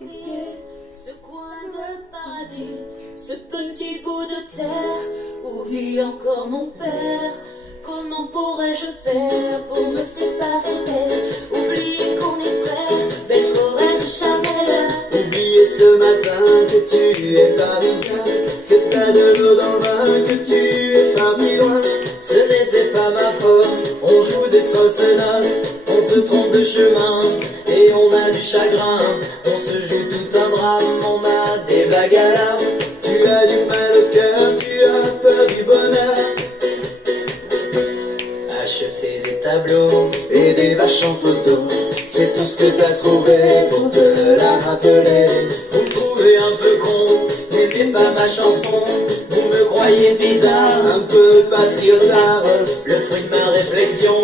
Ce coin de paradis, ce petit bout de terre où vit encore mon père. Comment pourrais-je faire pour me séparer d'elle? Oublier qu'on est frères, belle Corrèze charnelle. Oublier ce matin que tu es parisien, que t'as de l'eau dans le vin, que tu es parti loin. Ce n'était pas ma faute, on joue des fausses notes, on se trompe de chemin et on a du chagrin. On se joue tout un drame, on a des vagues à larmes. Tu as du mal au cœur, tu as peur du bonheur. Acheter des tableaux Et des vaches en photo, c'est tout ce que t'as trouvé pour te la rappeler. vous me trouvez un peu con, n'aimez pas ma chanson, vous me croyez bizarre, Un peu patriotard, le fruit de ma réflexion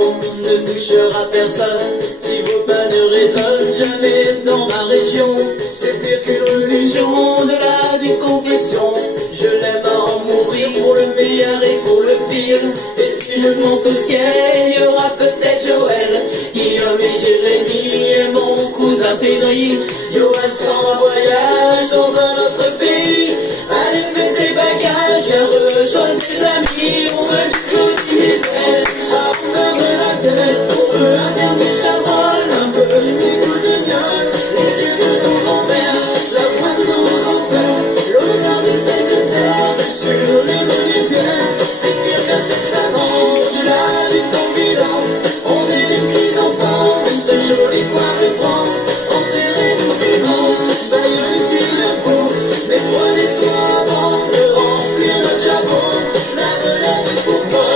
ne touchera personne. Si vos pas ne résonnent jamais dans ma région, c'est pire qu'une religion. au-delà d'une confession, je l'aime à en mourir pour le meilleur et pour le pire. Et si je monte au ciel, il y aura peut-être Joël, Guillaume et Jérémy et mon cousin Pédri. Johan sera en voyage dans un autre pays. Allez, fais tes bagages, viens rejoindre tes amis. On veut du Claudie Mizel, À perdre la tête, on veut un dernier chabrol, un peu petit coup de gueule, les yeux de nos grands-mères, la voix de nos grands-pères, l'odeur de cette terre. sur les méridiens. C'est pire qu'un testament, Au-delà d'une confidence, on est des petits enfants de ce joli coin de France. enterrez-nous vivants. Baillons ici le pot, mais prenez soin avant de remplir notre jabot. La relève est pour toi,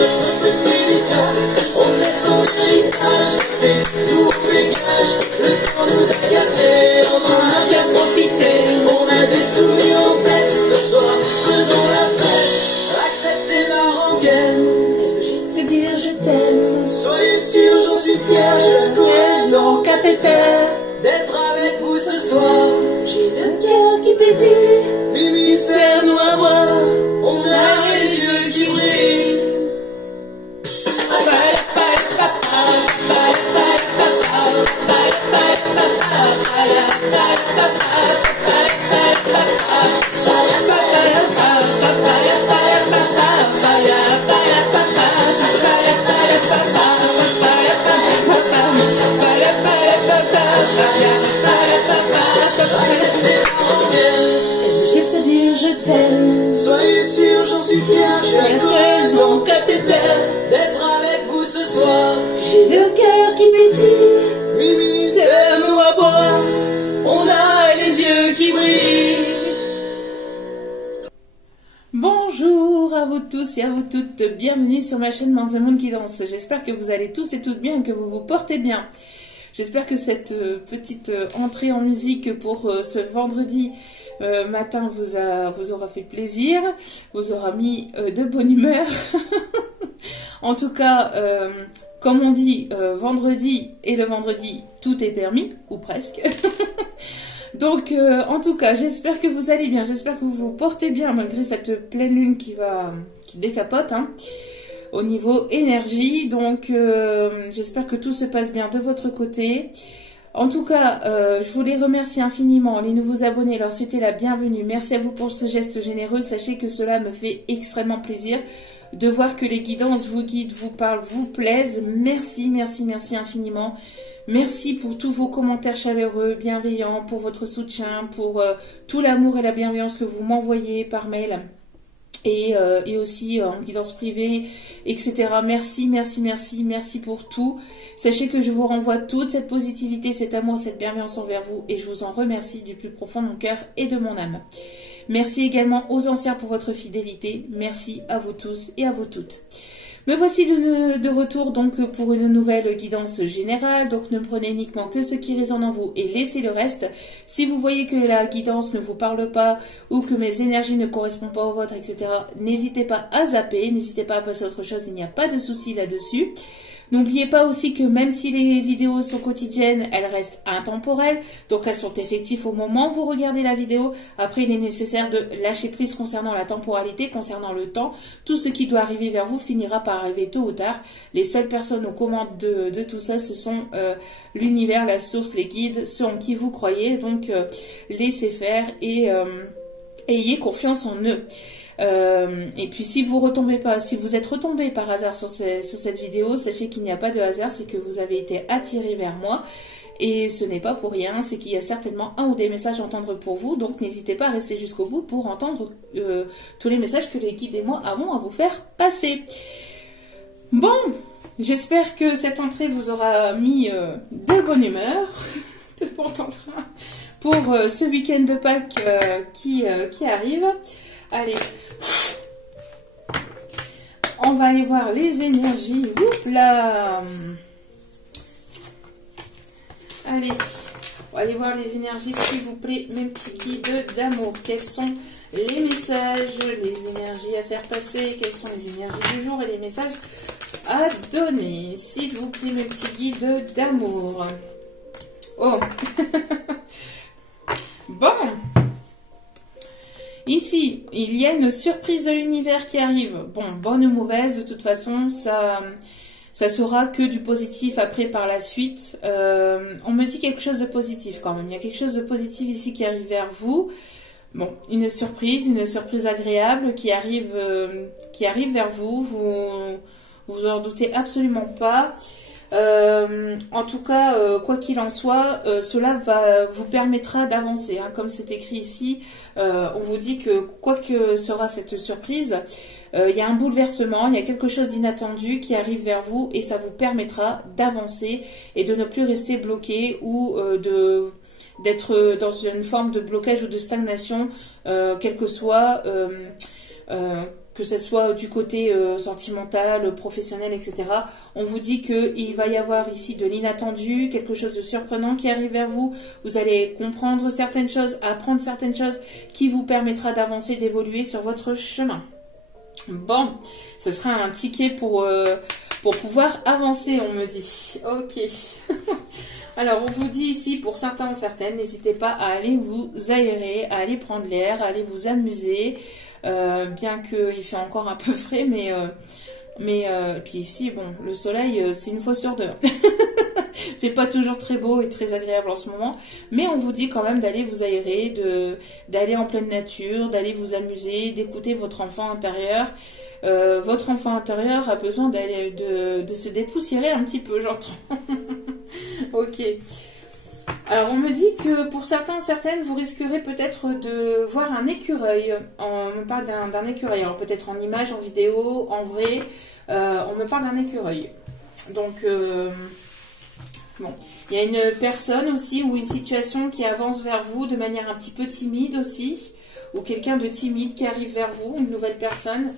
notre petit Lucas. On te laisse en héritage, mais nous on dégage. Le temps nous a gâtés, on en a bien profité. On a des souvenirs en tête, ce soir faisons la fête. Acceptez ma rengaine, Elle veut juste te dire je t'aime. Soyez sûrs, j'en suis fier, j'ai la cohésion cathéter. d'être avec vous ce soir. J'ai le cœur qui pétille. Mimi, serre-nous à boire, on a les yeux qui brillent. Elle veut juste te dire je t'aime. Soyez sûrs, j'en suis fier, j'ai la cohésion cathéter. D'être avec vous ce soir. J'ai le cœur qui pétille. Mimi, Serre-nous à boire, on a les yeux qui brillent. Bonjour à vous tous et à vous toutes, bienvenue sur ma chaîne Manzamoun qui danse. J'espère que vous allez tous et toutes bien et que vous vous portez bien. J'espère que cette petite entrée en musique pour ce vendredi matin vous aura fait plaisir, vous aura mis de bonne humeur. En tout cas, comme on dit, vendredi et le vendredi, tout est permis, ou presque. Donc, en tout cas, j'espère que vous allez bien, j'espère que vous vous portez bien malgré cette pleine lune qui décapote, hein, au niveau énergie. Donc, j'espère que tout se passe bien de votre côté. En tout cas, je voulais remercier infiniment les nouveaux abonnés, leur souhaiter la bienvenue. Merci à vous pour ce geste généreux. Sachez que cela me fait extrêmement plaisir de voir que les guidances vous guident, vous parlent, vous plaisent. Merci, merci, merci infiniment. Merci pour tous vos commentaires chaleureux, bienveillants, pour votre soutien, pour tout l'amour et la bienveillance que vous m'envoyez par mail et aussi en guidance privée, etc. Merci, merci, merci, merci pour tout. Sachez que je vous renvoie toute cette positivité, cet amour, cette bienveillance envers vous et je vous en remercie du plus profond de mon cœur et de mon âme. Merci également aux anciens pour votre fidélité. Merci à vous tous et à vous toutes. Me voici de retour donc pour une nouvelle guidance générale. Donc ne prenez uniquement que ce qui résonne en vous et laissez le reste. Si vous voyez que la guidance ne vous parle pas ou que mes énergies ne correspondent pas aux vôtres, etc., n'hésitez pas à zapper, n'hésitez pas à passer à autre chose, il n'y a pas de souci là-dessus. N'oubliez pas aussi que même si les vidéos sont quotidiennes, elles restent intemporelles. Donc elles sont effectives au moment où vous regardez la vidéo. Après, il est nécessaire de lâcher prise concernant la temporalité, concernant le temps. Tout ce qui doit arriver vers vous finira par arriver tôt ou tard. Les seules personnes aux commandes de tout ça, ce sont l'univers, la source, les guides, ceux en qui vous croyez. Donc laissez faire et ayez confiance en eux. Et puis si vous êtes retombé par hasard sur cette vidéo, sachez qu'il n'y a pas de hasard, c'est que vous avez été attiré vers moi et ce n'est pas pour rien, c'est qu'il y a certainement un ou des messages à entendre pour vous, donc n'hésitez pas à rester jusqu'au bout pour entendre tous les messages que les guides et moi avons à vous faire passer. Bon, j'espère que cette entrée vous aura mis de bonne humeur, de bon entrain pour ce week-end de Pâques qui arrive. Allez, on va aller voir les énergies. Oups là. Allez, on va aller voir les énergies, s'il vous plaît, mes petits guides d'amour. Quels sont les messages, les énergies à faire passer? Quelles sont les énergies du jour et les messages à donner? S'il vous plaît, mes petits guides d'amour. Oh. Bon. Ici, il y a une surprise de l'univers qui arrive. Bon, bonne ou mauvaise, de toute façon, ça sera que du positif après par la suite. On me dit quelque chose de positif quand même. Il y a quelque chose de positif ici qui arrive vers vous. Bon, une surprise agréable qui arrive vers vous. Vous en doutez absolument pas. En tout cas, quoi qu'il en soit, cela vous permettra d'avancer. Hein. Comme c'est écrit ici, on vous dit que quoi que sera cette surprise, il y a un bouleversement, il y a quelque chose d'inattendu qui arrive vers vous et ça vous permettra d'avancer et de ne plus rester bloqué ou d'être dans une forme de blocage ou de stagnation, quel que soit... que ce soit du côté sentimental, professionnel, etc. On vous dit qu'il va y avoir ici de l'inattendu, quelque chose de surprenant qui arrive vers vous. Vous allez comprendre certaines choses, apprendre certaines choses qui vous permettra d'avancer, d'évoluer sur votre chemin. Bon, ce sera un ticket pour pouvoir avancer, on me dit. Ok. Alors, on vous dit ici, pour certains ou certaines, n'hésitez pas à aller vous aérer, à aller prendre l'air, à aller vous amuser. Bien qu'il fait encore un peu frais, mais puis ici, bon, le soleil, c'est une fois sur deux. Fait pas toujours très beau et très agréable en ce moment, mais on vous dit quand même d'aller vous aérer, d'aller en pleine nature, d'aller vous amuser, d'écouter votre enfant intérieur. Votre enfant intérieur a besoin de se dépoussiérer un petit peu, j'entends. Ok. Alors, on me dit que pour certains, certaines, vous risquerez peut-être de voir un écureuil. On me parle d'un écureuil. Alors, peut-être en image, en vidéo, en vrai. On me parle d'un écureuil. Donc, bon. Il y a une personne aussi ou une situation qui avance vers vous de manière un petit peu timide aussi. Ou quelqu'un de timide qui arrive vers vous, une nouvelle personne.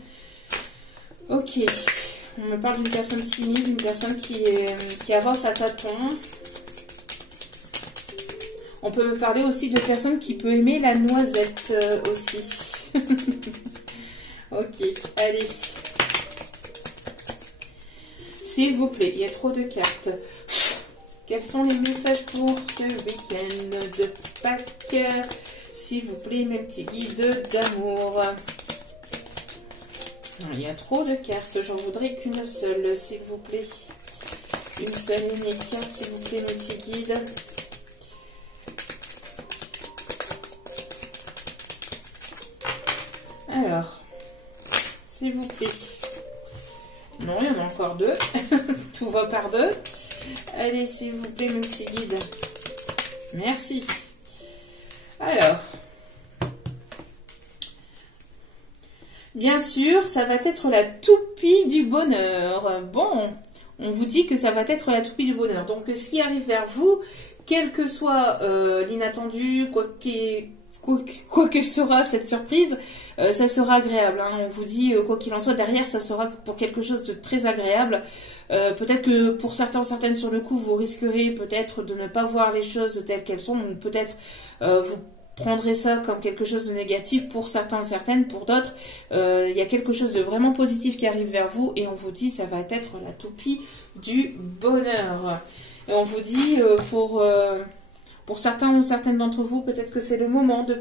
Ok. On me parle d'une personne timide, une personne qui avance à tâtons. On peut me parler aussi de personnes qui peuvent aimer la noisette aussi. Ok, allez. S'il vous plaît, il y a trop de cartes. Quels sont les messages pour ce week-end de Pâques? S'il vous plaît, mes petits guides d'amour. Il y a trop de cartes. J'en voudrais qu'une seule, s'il vous plaît. Une seule unique carte, s'il vous plaît, mes petits guides. Alors, s'il vous plaît. Non, il y en a encore deux. Tout va par deux. Allez, s'il vous plaît, mes petits guides. Merci. Alors. Bien sûr, ça va être la toupie du bonheur. Bon, on vous dit que ça va être la toupie du bonheur. Donc, ce qui arrive vers vous, quel que soit l'inattendu, quoi que sera cette surprise, ça sera agréable. Hein. On vous dit, quoi qu'il en soit, derrière, ça sera pour quelque chose de très agréable. Peut-être que pour certains, certaines sur le coup, vous risquerez peut-être de ne pas voir les choses telles qu'elles sont. Peut-être vous prendrez ça comme quelque chose de négatif pour certains, certaines, pour d'autres. Il y a quelque chose de vraiment positif qui arrive vers vous et on vous dit ça va être la toupie du bonheur. Et on vous dit pour certains ou certaines d'entre vous, peut-être que c'est le moment de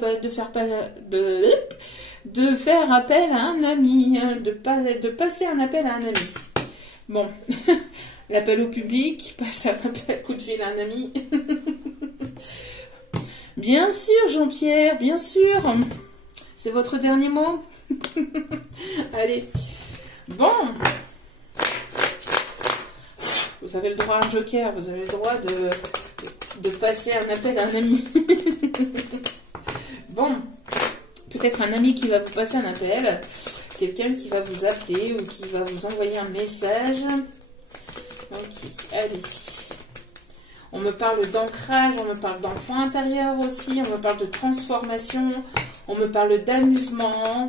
faire appel à un ami, de passer un appel à un ami. Bon, l'appel au public, passer un appel, coup de fil à un ami. Bien sûr, Jean-Pierre, bien sûr. C'est votre dernier mot. Allez, bon. Vous avez le droit à un joker, vous avez le droit de passer un appel à un ami. Bon, peut-être un ami qui va vous passer un appel, quelqu'un qui va vous appeler ou qui va vous envoyer un message. Ok, allez. On me parle d'ancrage, on me parle d'enfant intérieur aussi, on me parle de transformation, on me parle d'amusement,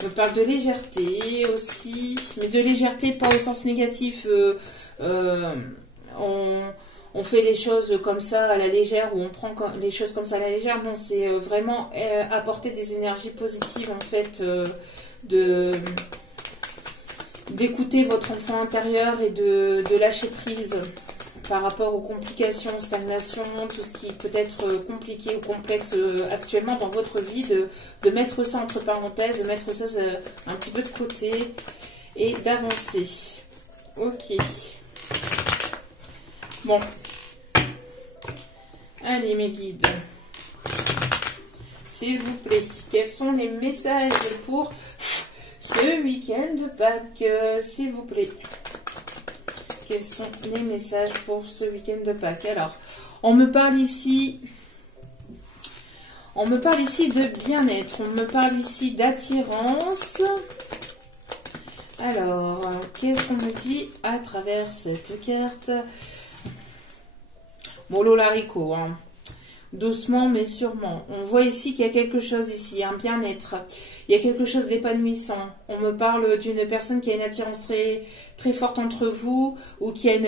on me parle de légèreté aussi, mais de légèreté pas au sens négatif. On fait les choses comme ça à la légère ou on prend les choses comme ça à la légère. Non, c'est vraiment apporter des énergies positives en fait, d'écouter votre enfant intérieur et de lâcher prise par rapport aux complications, stagnation, tout ce qui peut être compliqué ou complexe actuellement dans votre vie, de mettre ça entre parenthèses, de mettre ça un petit peu de côté et d'avancer. Ok. Bon. Allez mes guides. S'il vous plaît, quels sont les messages pour ce week-end de Pâques, s'il vous plaît? Quels sont les messages pour ce week-end de Pâques? Alors, on me parle ici de bien-être, on me parle ici d'attirance. Alors, qu'est-ce qu'on me dit à travers cette carte? Mollo l'haricot, hein. Doucement mais sûrement. On voit ici qu'il y a quelque chose ici, un bien-être. Il y a quelque chose d'épanouissant. On me parle d'une personne qui a une attirance très, très forte entre vous, ou qui a il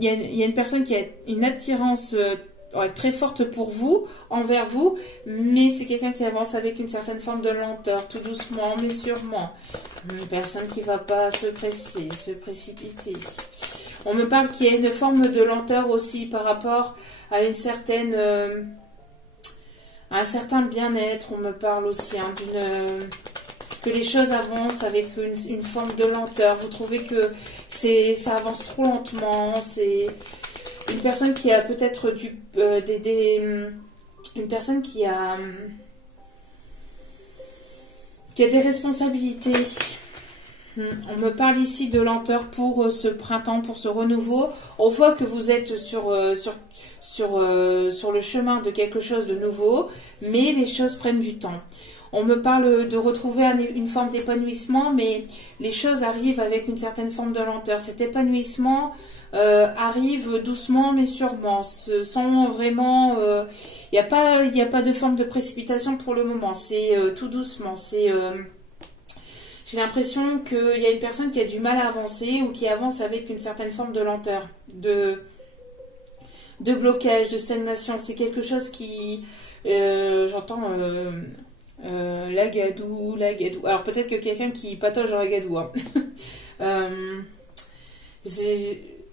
y a une personne qui a une attirance très forte pour vous, envers vous, mais c'est quelqu'un qui avance avec une certaine forme de lenteur, tout doucement mais sûrement. Une personne qui ne va pas se presser, se précipiter. On me parle qu'il y a une forme de lenteur aussi par rapport à une certaine... un certain bien-être. On me parle aussi que les choses avancent avec une forme de lenteur. Vous trouvez que ça avance trop lentement. C'est une personne qui a peut-être une personne qui a des responsabilités. On me parle ici de lenteur pour ce printemps, pour ce renouveau. On voit que vous êtes sur le chemin de quelque chose de nouveau, mais les choses prennent du temps. On me parle de retrouver une forme d'épanouissement, mais les choses arrivent avec une certaine forme de lenteur. Cet épanouissement arrive doucement mais sûrement, sans vraiment... Il n'y a pas de forme de précipitation pour le moment, c'est tout doucement, j'ai l'impression qu'il y a une personne qui a du mal à avancer ou qui avance avec une certaine forme de lenteur, de blocage, de stagnation. C'est quelque chose qui... j'entends lagadou. Alors peut-être que quelqu'un qui patauge dans lagadou. Hein.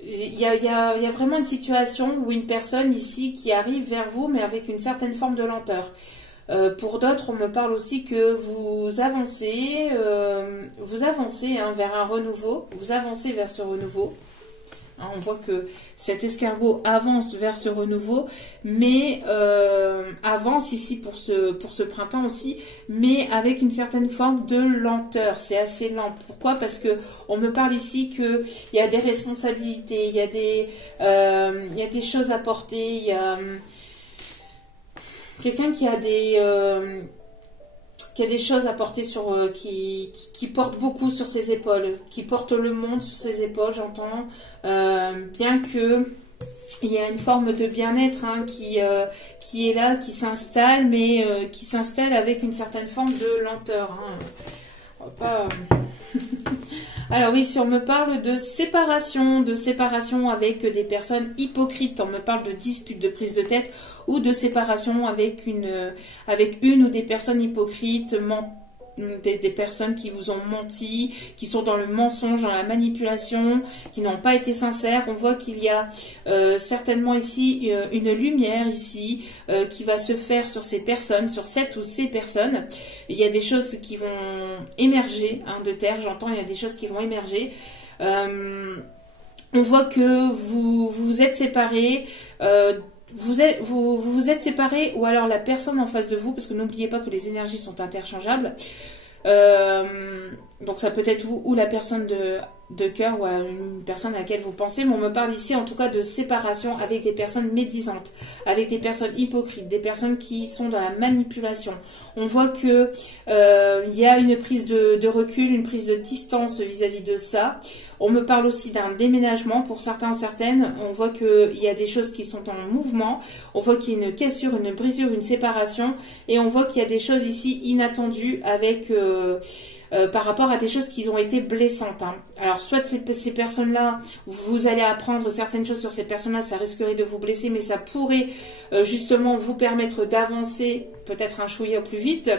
Il y a vraiment une situation où une personne ici qui arrive vers vous, mais avec une certaine forme de lenteur. Pour d'autres, on me parle aussi que vous avancez vers un renouveau, vous avancez vers ce renouveau. Hein, on voit que cet escargot avance vers ce renouveau, mais avance ici pour ce printemps aussi, mais avec une certaine forme de lenteur. C'est assez lent. Pourquoi? Parce que on me parle ici qu'il y a des responsabilités, il y a des choses à porter, il y a... quelqu'un qui a des choses à porter qui porte beaucoup sur ses épaules, qui porte le monde sur ses épaules, j'entends, bien que il y a une forme de bien-être hein, qui est là, qui s'installe, mais qui s'installe avec une certaine forme de lenteur. Hein. On va pas Alors oui, si on me parle de séparation avec des personnes hypocrites, on me parle de dispute, de prise de tête ou de séparation avec une ou des personnes hypocrites, des personnes qui vous ont menti, qui sont dans le mensonge, dans la manipulation, qui n'ont pas été sincères. On voit qu'il y a certainement ici une lumière ici qui va se faire sur ces personnes, sur cette ou ces personnes. Il y a des choses qui vont émerger, hein, de terre, j'entends, il y a des choses qui vont émerger. On voit que vous êtes séparés. Vous vous êtes séparés, ou alors la personne en face de vous, parce que n'oubliez pas que les énergies sont interchangeables. Donc ça peut être vous ou la personne de cœur, ou une personne à laquelle vous pensez, mais on me parle ici en tout cas de séparation avec des personnes médisantes, avec des personnes hypocrites, des personnes qui sont dans la manipulation. On voit que il y a une prise de recul, une prise de distance vis-à-vis de ça. On me parle aussi d'un déménagement pour certains, certaines. On voit qu'il y a des choses qui sont en mouvement. On voit qu'il y a une cassure, une brisure, une séparation. Et on voit qu'il y a des choses ici inattendues avec... par rapport à des choses qui ont été blessantes. Hein. Alors, soit ces personnes-là, vous allez apprendre certaines choses sur ces personnes-là, ça risquerait de vous blesser, mais ça pourrait justement vous permettre d'avancer peut-être un chouïa plus vite.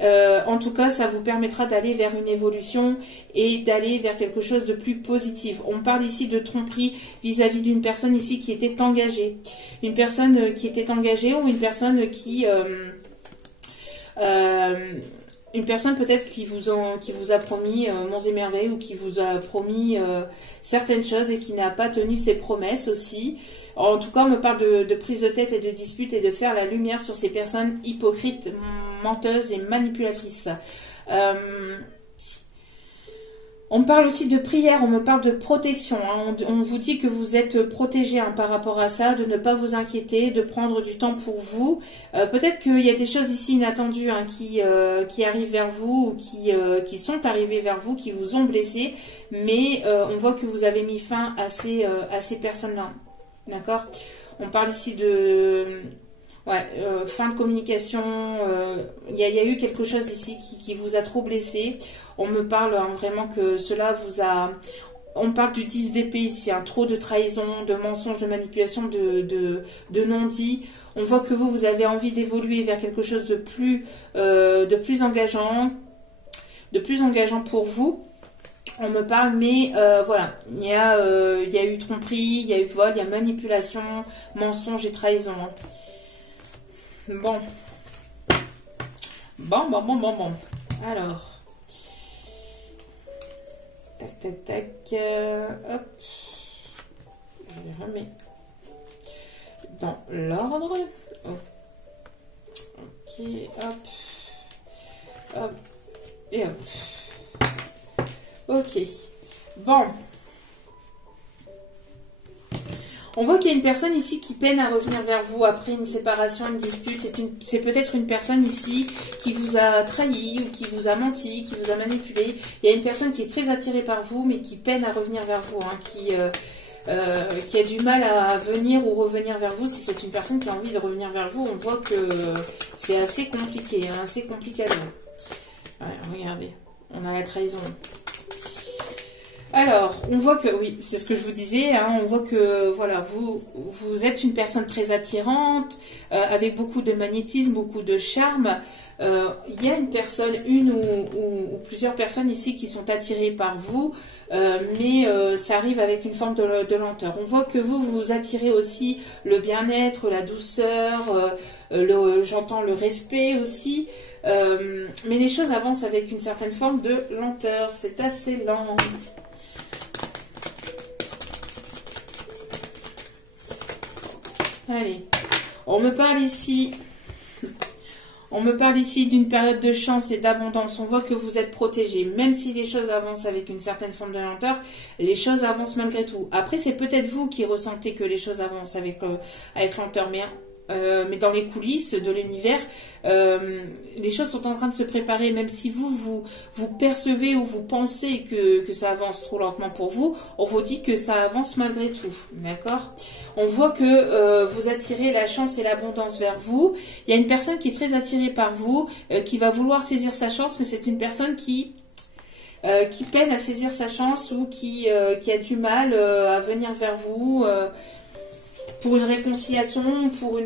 En tout cas, ça vous permettra d'aller vers une évolution et d'aller vers quelque chose de plus positif. On parle ici de tromperie vis-à-vis d'une personne ici qui était engagée. Une personne qui était engagée ou une personne qui... une personne peut-être qui vous a promis monts et merveilles, ou qui vous a promis certaines choses et qui n'a pas tenu ses promesses aussi. En tout cas, on me parle de prise de tête et de dispute et de faire la lumière sur ces personnes hypocrites, menteuses et manipulatrices. On me parle aussi de prière, on me parle de protection. Hein. On vous dit que vous êtes protégé, hein, par rapport à ça, de ne pas vous inquiéter, de prendre du temps pour vous. Peut-être qu'il y a des choses ici inattendues, hein, qui arrivent vers vous, ou qui sont arrivées vers vous, qui vous ont blessé. Mais on voit que vous avez mis fin à ces personnes-là. D'accord ? On parle ici de... fin de communication, il y a eu quelque chose ici qui vous a trop blessé. On me parle, hein, vraiment que cela vous a... On parle du 10 d'épée ici, hein, trop de trahison, de mensonges, de manipulation, de non-dit. On voit que vous avez envie d'évoluer vers quelque chose de plus engageant pour vous. On me parle, mais voilà, il y a eu tromperie, il y a eu vol, il y a manipulation, mensonge et trahison. Bon. Alors. Tac. Hop. Je les remets dans l'ordre. Ok, hop. Et hop. Ok. Bon. On voit qu'il y a une personne ici qui peine à revenir vers vous après une séparation, une dispute. C'est peut-être une personne ici qui vous a trahi, ou qui vous a menti, qui vous a manipulé. Il y a une personne qui est très attirée par vous, mais qui peine à revenir vers vous, hein, qui a du mal à venir ou revenir vers vous. Si c'est une personne qui a envie de revenir vers vous, on voit que c'est assez compliqué, hein, assez compliqué. Ouais, regardez, on a la trahison. Alors, on voit que, oui, c'est ce que je vous disais, hein, on voit que, voilà, vous êtes une personne très attirante, avec beaucoup de magnétisme, beaucoup de charme. Il y a une personne, une ou plusieurs personnes ici qui sont attirées par vous, mais ça arrive avec une forme de lenteur. On voit que vous attirez aussi le bien-être, la douceur, j'entends le respect aussi, mais les choses avancent avec une certaine forme de lenteur, c'est assez lent. Allez, on me parle ici d'une période de chance et d'abondance. On voit que vous êtes protégé. Même si les choses avancent avec une certaine forme de lenteur, les choses avancent malgré tout. Après, c'est peut-être vous qui ressentez que les choses avancent avec lenteur, mais dans les coulisses de l'univers, les choses sont en train de se préparer. Même si vous percevez ou vous pensez que ça avance trop lentement pour vous, on vous dit que ça avance malgré tout. D'accord ? On voit que vous attirez la chance et l'abondance vers vous. Il y a une personne qui est très attirée par vous, qui va vouloir saisir sa chance, mais c'est une personne qui qui peine à saisir sa chance ou qui a du mal à venir vers vous pour une réconciliation, pour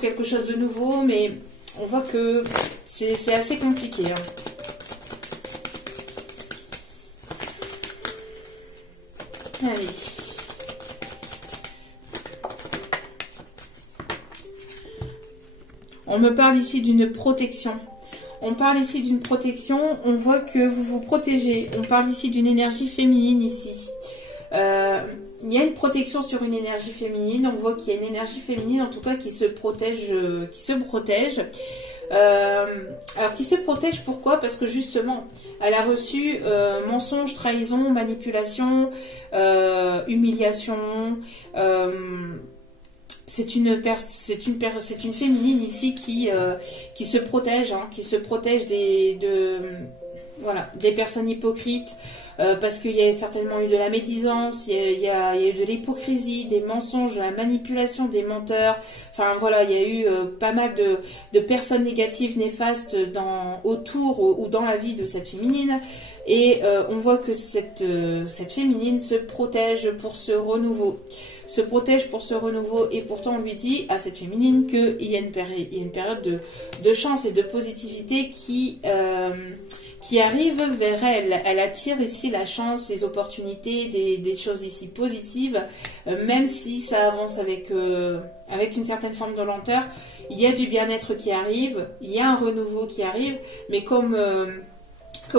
quelque chose de nouveau, mais on voit que c'est assez compliqué. Hein. Allez. On me parle ici d'une protection. On parle ici d'une protection, on voit que vous vous protégez. On parle ici d'une énergie féminine ici. Il y a une protection sur une énergie féminine. On voit qu'il y a une énergie féminine, en tout cas, qui se protège. Alors, qui se protège, pourquoi? Parce que justement, elle a reçu mensonge, trahison, manipulation, humiliation. C'est une féminine ici qui se protège, hein, qui se protège des personnes hypocrites, parce qu'il y a certainement eu de la médisance, il y a eu de l'hypocrisie, des mensonges, de la manipulation, des menteurs. Enfin voilà, il y a eu pas mal de personnes négatives, néfastes autour ou dans la vie de cette féminine. Et on voit que cette féminine se protège pour ce renouveau. Et pourtant on lui dit à cette féminine qu'il y a une période de chance et de positivité qui arrive vers elle. Elle attire ici la chance, les opportunités, des choses ici positives, même si ça avance avec une certaine forme de lenteur. Il y a du bien-être qui arrive, il y a un renouveau qui arrive, mais comme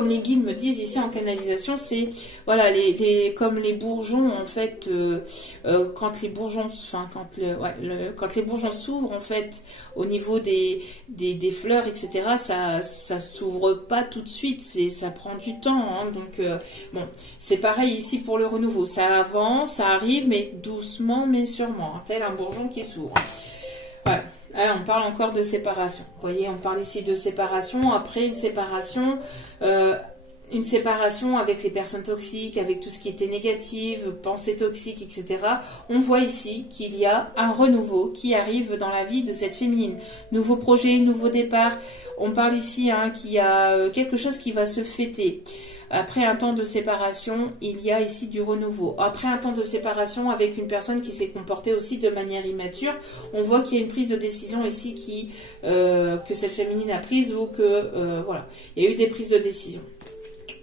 les guides me disent ici en canalisation, c'est voilà comme les bourgeons en fait, quand les bourgeons s'ouvrent en fait au niveau des fleurs, etc. ça s'ouvre pas tout de suite, ça prend du temps, hein, donc bon, c'est pareil ici pour le renouveau, ça avance, ça arrive, mais doucement mais sûrement, hein, tel un bourgeon qui s'ouvre. Voilà. Alors, on parle encore de séparation. Vous voyez, on parle ici de séparation. Après une séparation avec les personnes toxiques, avec tout ce qui était négatif, pensées toxiques, etc. On voit ici qu'il y a un renouveau qui arrive dans la vie de cette féminine. Nouveau projet, nouveau départ. On parle ici qu'il y a quelque chose qui va se fêter. Après un temps de séparation, il y a ici du renouveau. Après un temps de séparation avec une personne qui s'est comportée aussi de manière immature, on voit qu'il y a une prise de décision ici que cette féminine a prise, ou que voilà, il y a eu des prises de décision.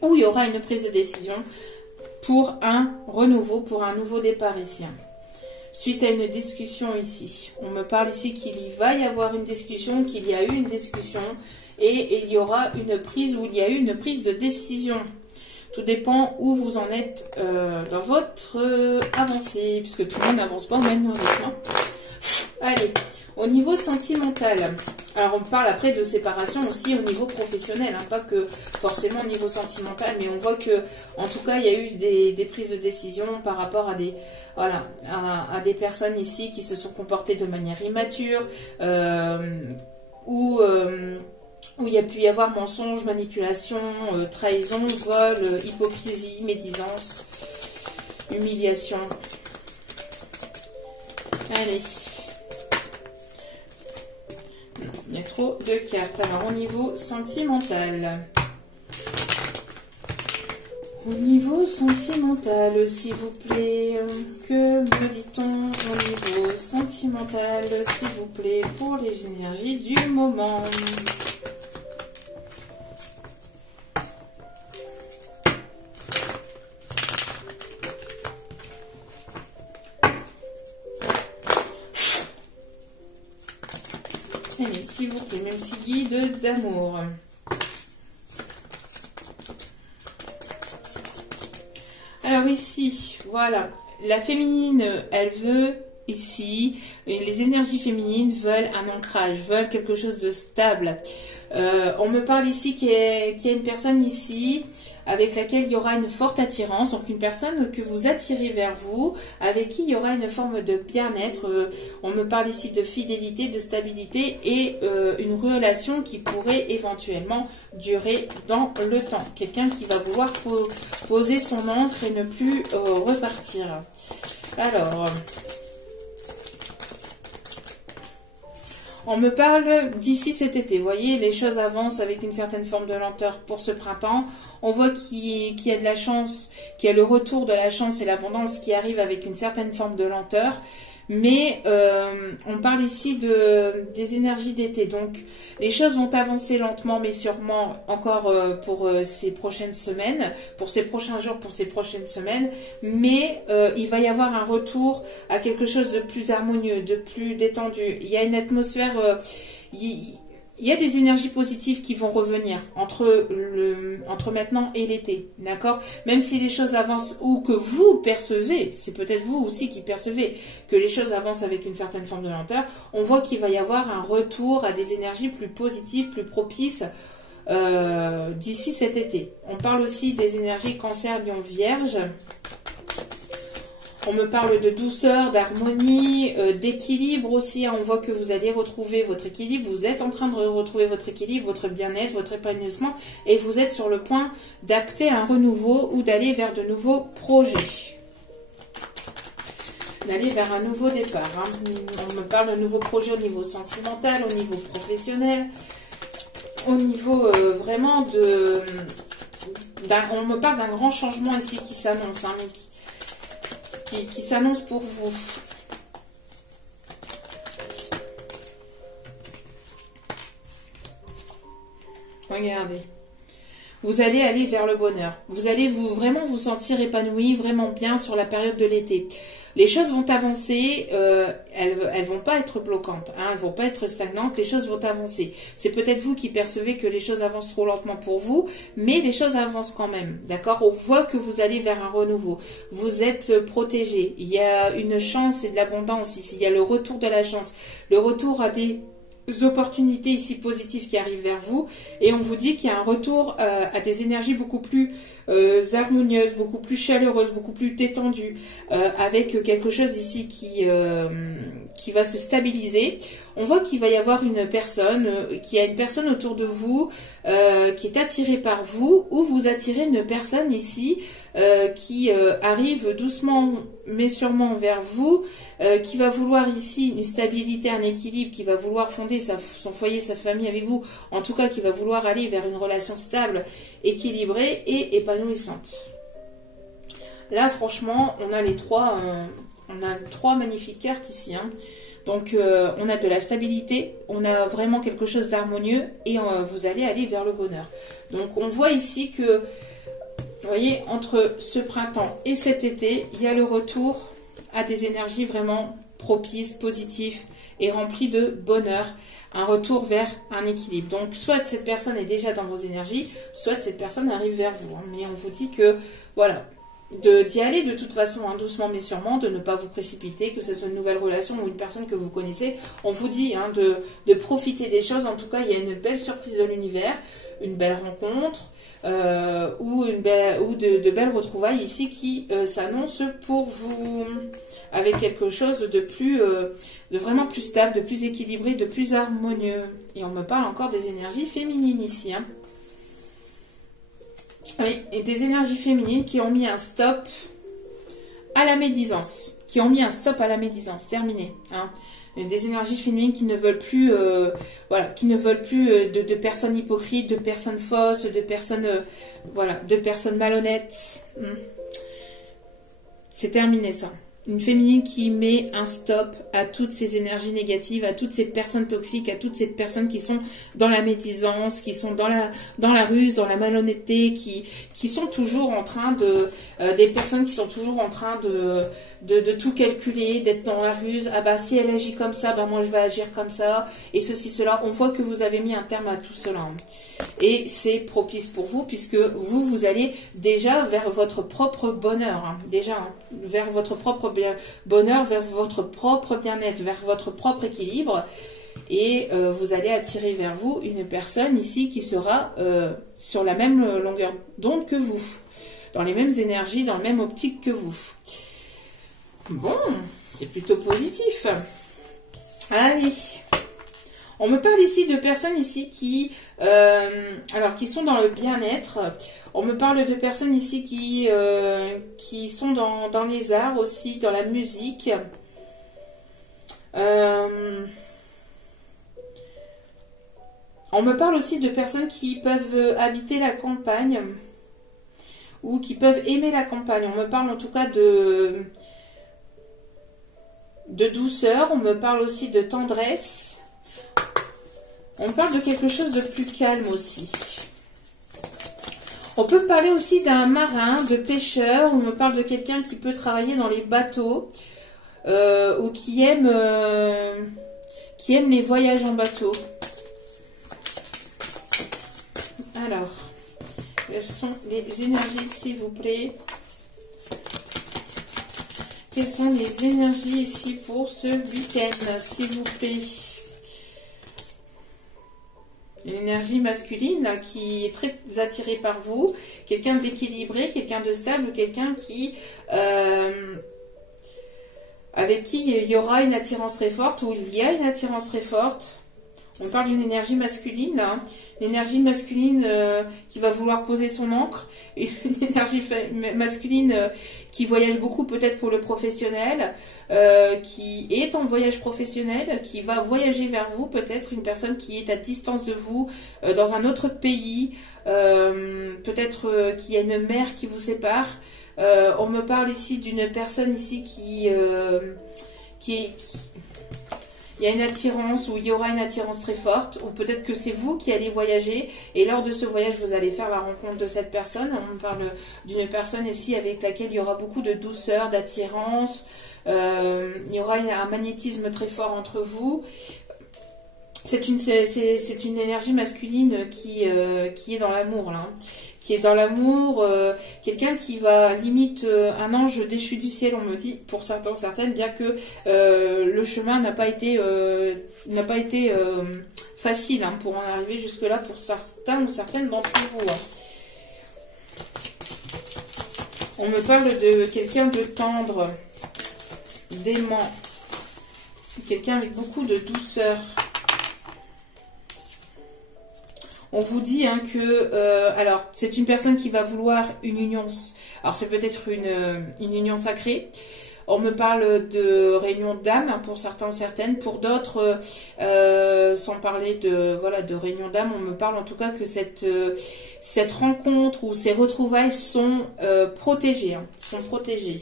Ou il y aura une prise de décision pour un renouveau, pour un nouveau départ ici. Suite à une discussion ici. On me parle ici qu'il va y avoir une discussion, qu'il y a eu une discussion, et il y aura une prise, ou il y a eu une prise de décision. Tout dépend où vous en êtes dans votre avancée, puisque tout le monde n'avance pas au même rythme. Allez, au niveau sentimental. Alors on parle après de séparation aussi au niveau professionnel, hein, pas que forcément au niveau sentimental, mais on voit que en tout cas il y a eu des prises de décision par rapport à des personnes ici qui se sont comportées de manière immature, où il y a pu y avoir mensonge, manipulation, trahison, vol, hypocrisie, médisance, humiliation. Allez. Il y a trop de cartes. Alors, au niveau sentimental. Au niveau sentimental, s'il vous plaît. Que me dit-on au niveau sentimental, s'il vous plaît, pour les énergies du moment? Allez, s'il vous plaît, mes petits guides d'amour. Alors ici, voilà, la féminine, elle veut ici, les énergies féminines veulent un ancrage, veulent quelque chose de stable. On me parle ici qu'il y a une personne ici avec laquelle il y aura une forte attirance, donc une personne que vous attirez vers vous, avec qui il y aura une forme de bien-être. On me parle ici de fidélité, de stabilité et une relation qui pourrait éventuellement durer dans le temps. Quelqu'un qui va vouloir poser son ancre et ne plus repartir. Alors, On me parle d'ici cet été. Vous voyez, les choses avancent avec une certaine forme de lenteur pour ce printemps. On voit qu'il y a de la chance, qu'il y a le retour de la chance et l'abondance qui arrive avec une certaine forme de lenteur. Mais on parle ici des énergies d'été. Donc, les choses vont avancer lentement, mais sûrement encore pour ces prochaines semaines, pour ces prochains jours, pour ces prochaines semaines. Mais il va y avoir un retour à quelque chose de plus harmonieux, de plus détendu. Il y a une atmosphère... il y a des énergies positives qui vont revenir entre maintenant et l'été, d'accord? Même si les choses avancent ou que vous percevez, c'est peut-être vous aussi qui percevez que les choses avancent avec une certaine forme de lenteur, on voit qu'il va y avoir un retour à des énergies plus positives, plus propices d'ici cet été. On parle aussi des énergies Cancer, Lion, Vierge. On me parle de douceur, d'harmonie, d'équilibre aussi. On voit que vous allez retrouver votre équilibre. Vous êtes en train de retrouver votre équilibre, votre bien-être, votre épanouissement. Et vous êtes sur le point d'acter un renouveau ou d'aller vers de nouveaux projets. D'aller vers un nouveau départ. Hein. On me parle de nouveaux projets au niveau sentimental, au niveau professionnel. Au niveau vraiment de... on me parle d'un grand changement ici qui s'annonce. Hein, mais qui s'annonce pour vous. Regardez. Vous allez aller vers le bonheur. Vous allez vraiment vous sentir épanoui, vraiment bien sur la période de l'été. Les choses vont avancer, elles vont pas être bloquantes, hein, elles vont pas être stagnantes, les choses vont avancer. C'est peut-être vous qui percevez que les choses avancent trop lentement pour vous, mais les choses avancent quand même, d'accord? On voit que vous allez vers un renouveau, vous êtes protégé, il y a une chance et de l'abondance ici, il y a le retour de la chance, le retour à des opportunités ici positives qui arrivent vers vous, et on vous dit qu'il y a un retour à des énergies beaucoup plus harmonieuses, beaucoup plus chaleureuses, beaucoup plus détendues, avec quelque chose ici qui va se stabiliser. On voit qu'il va y avoir une personne, qu'il y a une personne autour de vous qui est attirée par vous, ou vous attirez une personne ici qui arrive doucement mais sûrement vers vous, qui va vouloir ici une stabilité, un équilibre, qui va vouloir fonder son foyer, sa famille avec vous, en tout cas qui va vouloir aller vers une relation stable, équilibrée et épanouissante. Là franchement on a trois magnifiques cartes ici, hein. Donc on a de la stabilité, on a vraiment quelque chose d'harmonieux et vous allez aller vers le bonheur. Donc on voit ici que, vous voyez, entre ce printemps et cet été, il y a le retour à des énergies vraiment propices, positives et remplies de bonheur. Un retour vers un équilibre. Donc soit cette personne est déjà dans vos énergies, soit cette personne arrive vers vous. Hein. Mais on vous dit que, voilà, d'y aller de toute façon, hein, doucement mais sûrement, de ne pas vous précipiter, que ce soit une nouvelle relation ou une personne que vous connaissez. On vous dit, hein, de profiter des choses. En tout cas, il y a une belle surprise de l'univers, une belle rencontre ou de belles retrouvailles ici qui s'annoncent pour vous, avec quelque chose de plus, de vraiment plus stable, de plus équilibré, de plus harmonieux. Et on me parle encore des énergies féminines ici, hein. Oui, et des énergies féminines qui ont mis un stop à la médisance. Qui ont mis un stop à la médisance. Terminé. Hein. Des énergies féminines qui ne veulent plus, voilà, qui ne veulent plus de personnes hypocrites, de personnes fausses, de personnes, voilà, de personnes malhonnêtes. C'est terminé ça. Une féminine qui met un stop à toutes ces énergies négatives, à toutes ces personnes toxiques, à toutes ces personnes qui sont dans la médisance, qui sont dans la ruse, dans la malhonnêteté, qui sont toujours en train des personnes qui sont toujours en train de tout calculer, d'être dans la ruse. Ah bah si elle agit comme ça, bah moi je vais agir comme ça, et ceci, cela. On voit que vous avez mis un terme à tout cela. Et c'est propice pour vous, puisque vous allez déjà vers votre propre bonheur, hein, déjà, hein, vers votre propre bonheur, vers votre propre bien-être, vers votre propre équilibre, et vous allez attirer vers vous une personne ici qui sera sur la même longueur d'onde que vous, dans les mêmes énergies, dans la même optique que vous. Bon, c'est plutôt positif. Allez. On me parle ici de personnes ici qui sont dans le bien-être. On me parle de personnes ici qui sont dans les arts aussi, dans la musique. On me parle aussi de personnes qui peuvent habiter la campagne ou qui peuvent aimer la campagne. On me parle en tout cas de douceur, on me parle aussi de tendresse. On me parle de quelque chose de plus calme aussi. On peut me parler aussi d'un marin, de pêcheur. On me parle de quelqu'un qui peut travailler dans les bateaux ou qui aime les voyages en bateau. Alors, quelles sont les énergies, s'il vous plaît? Quelles sont les énergies ici pour ce week-end, s'il vous plaît? Une énergie masculine qui est très attirée par vous, quelqu'un d'équilibré, quelqu'un de stable, ou quelqu'un qui avec qui il y aura une attirance très forte, ou il y a une attirance très forte. On parle d'une énergie masculine, là. Une énergie masculine qui va vouloir poser son encre, une énergie masculine qui voyage beaucoup peut-être pour le professionnel, qui est en voyage professionnel, qui va voyager vers vous, peut-être une personne qui est à distance de vous, dans un autre pays, peut-être qu'il y a une mer qui vous sépare. On me parle ici d'une personne ici il y a une attirance, ou il y aura une attirance très forte, ou peut-être que c'est vous qui allez voyager, et lors de ce voyage, vous allez faire la rencontre de cette personne. On me parle d'une personne ici avec laquelle il y aura beaucoup de douceur, d'attirance, il y aura un magnétisme très fort entre vous. C'est une énergie masculine qui est dans l'amour, là. Qui est dans l'amour, quelqu'un qui va limite un ange déchu du ciel, on me dit, pour certains, certaines, bien que le chemin n'a pas été facile pour en arriver jusque-là pour certains ou certaines d'entre vous. On me parle de quelqu'un de tendre, d'aimant, quelqu'un avec beaucoup de douceur. On vous dit que, alors, c'est une personne qui va vouloir une union, alors c'est peut-être une union sacrée. On me parle de réunion d'âme pour certains ou certaines. Pour d'autres, sans parler de réunion d'âme, on me parle en tout cas que cette rencontre ou ces retrouvailles sont protégées, sont protégées.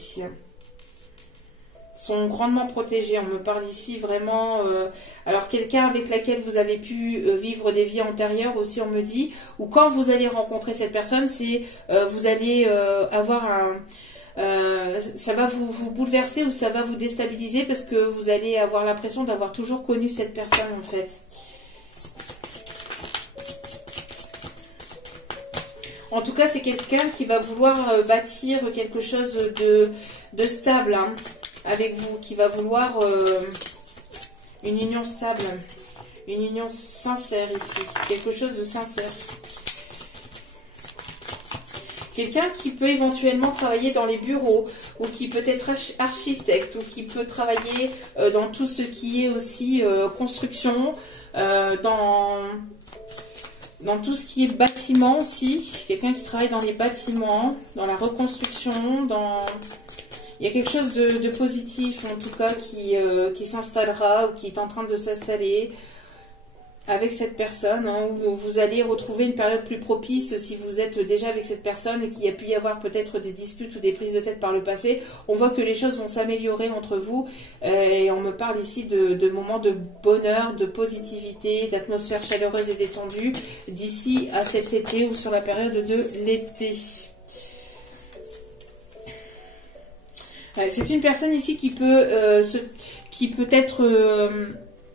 Sont grandement protégés. On me parle ici vraiment... alors, quelqu'un avec laquelle vous avez pu vivre des vies antérieures aussi, on me dit, ou quand vous allez rencontrer cette personne, c'est vous allez avoir ça va vous bouleverser ou ça va vous déstabiliser parce que vous allez avoir l'impression d'avoir toujours connu cette personne, en fait. En tout cas, c'est quelqu'un qui va vouloir bâtir quelque chose de stable, avec vous, qui va vouloir une union stable, une union sincère ici, quelque chose de sincère. Quelqu'un qui peut éventuellement travailler dans les bureaux, ou qui peut être architecte, ou qui peut travailler dans tout ce qui est aussi construction, dans tout ce qui est bâtiment aussi. Quelqu'un qui travaille dans les bâtiments, dans la reconstruction, il y a quelque chose de positif, en tout cas, qui s'installera ou qui est en train de s'installer avec cette personne, où vous allez retrouver une période plus propice si vous êtes déjà avec cette personne et qu'il y a pu y avoir peut-être des disputes ou des prises de tête par le passé. On voit que les choses vont s'améliorer entre vous et on me parle ici de moments de bonheur, de positivité, d'atmosphère chaleureuse et détendue d'ici à cet été ou sur la période de l'été. C'est une personne ici qui peut être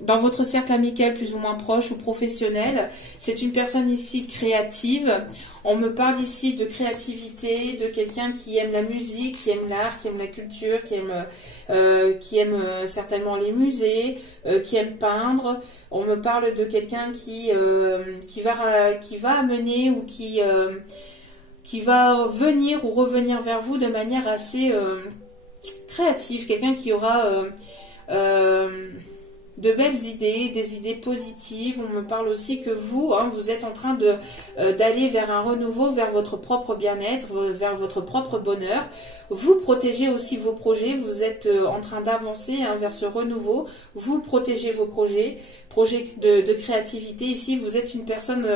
dans votre cercle amical plus ou moins proche ou professionnel. C'est une personne ici créative. On me parle ici de créativité, de quelqu'un qui aime la musique, qui aime l'art, qui aime la culture, qui aime certainement les musées, qui aime peindre. On me parle de quelqu'un qui va amener ou qui va venir ou revenir vers vous de manière assez créative, quelqu'un qui aura belles idées, des idées positives. On me parle aussi que vous, hein, vous êtes en train d'aller vers un renouveau, vers votre propre bien-être, vers votre propre bonheur. Vous protégez aussi vos projets, vous êtes en train d'avancer hein, vers ce renouveau. Vous protégez vos projets de créativité. Ici, vous êtes une personne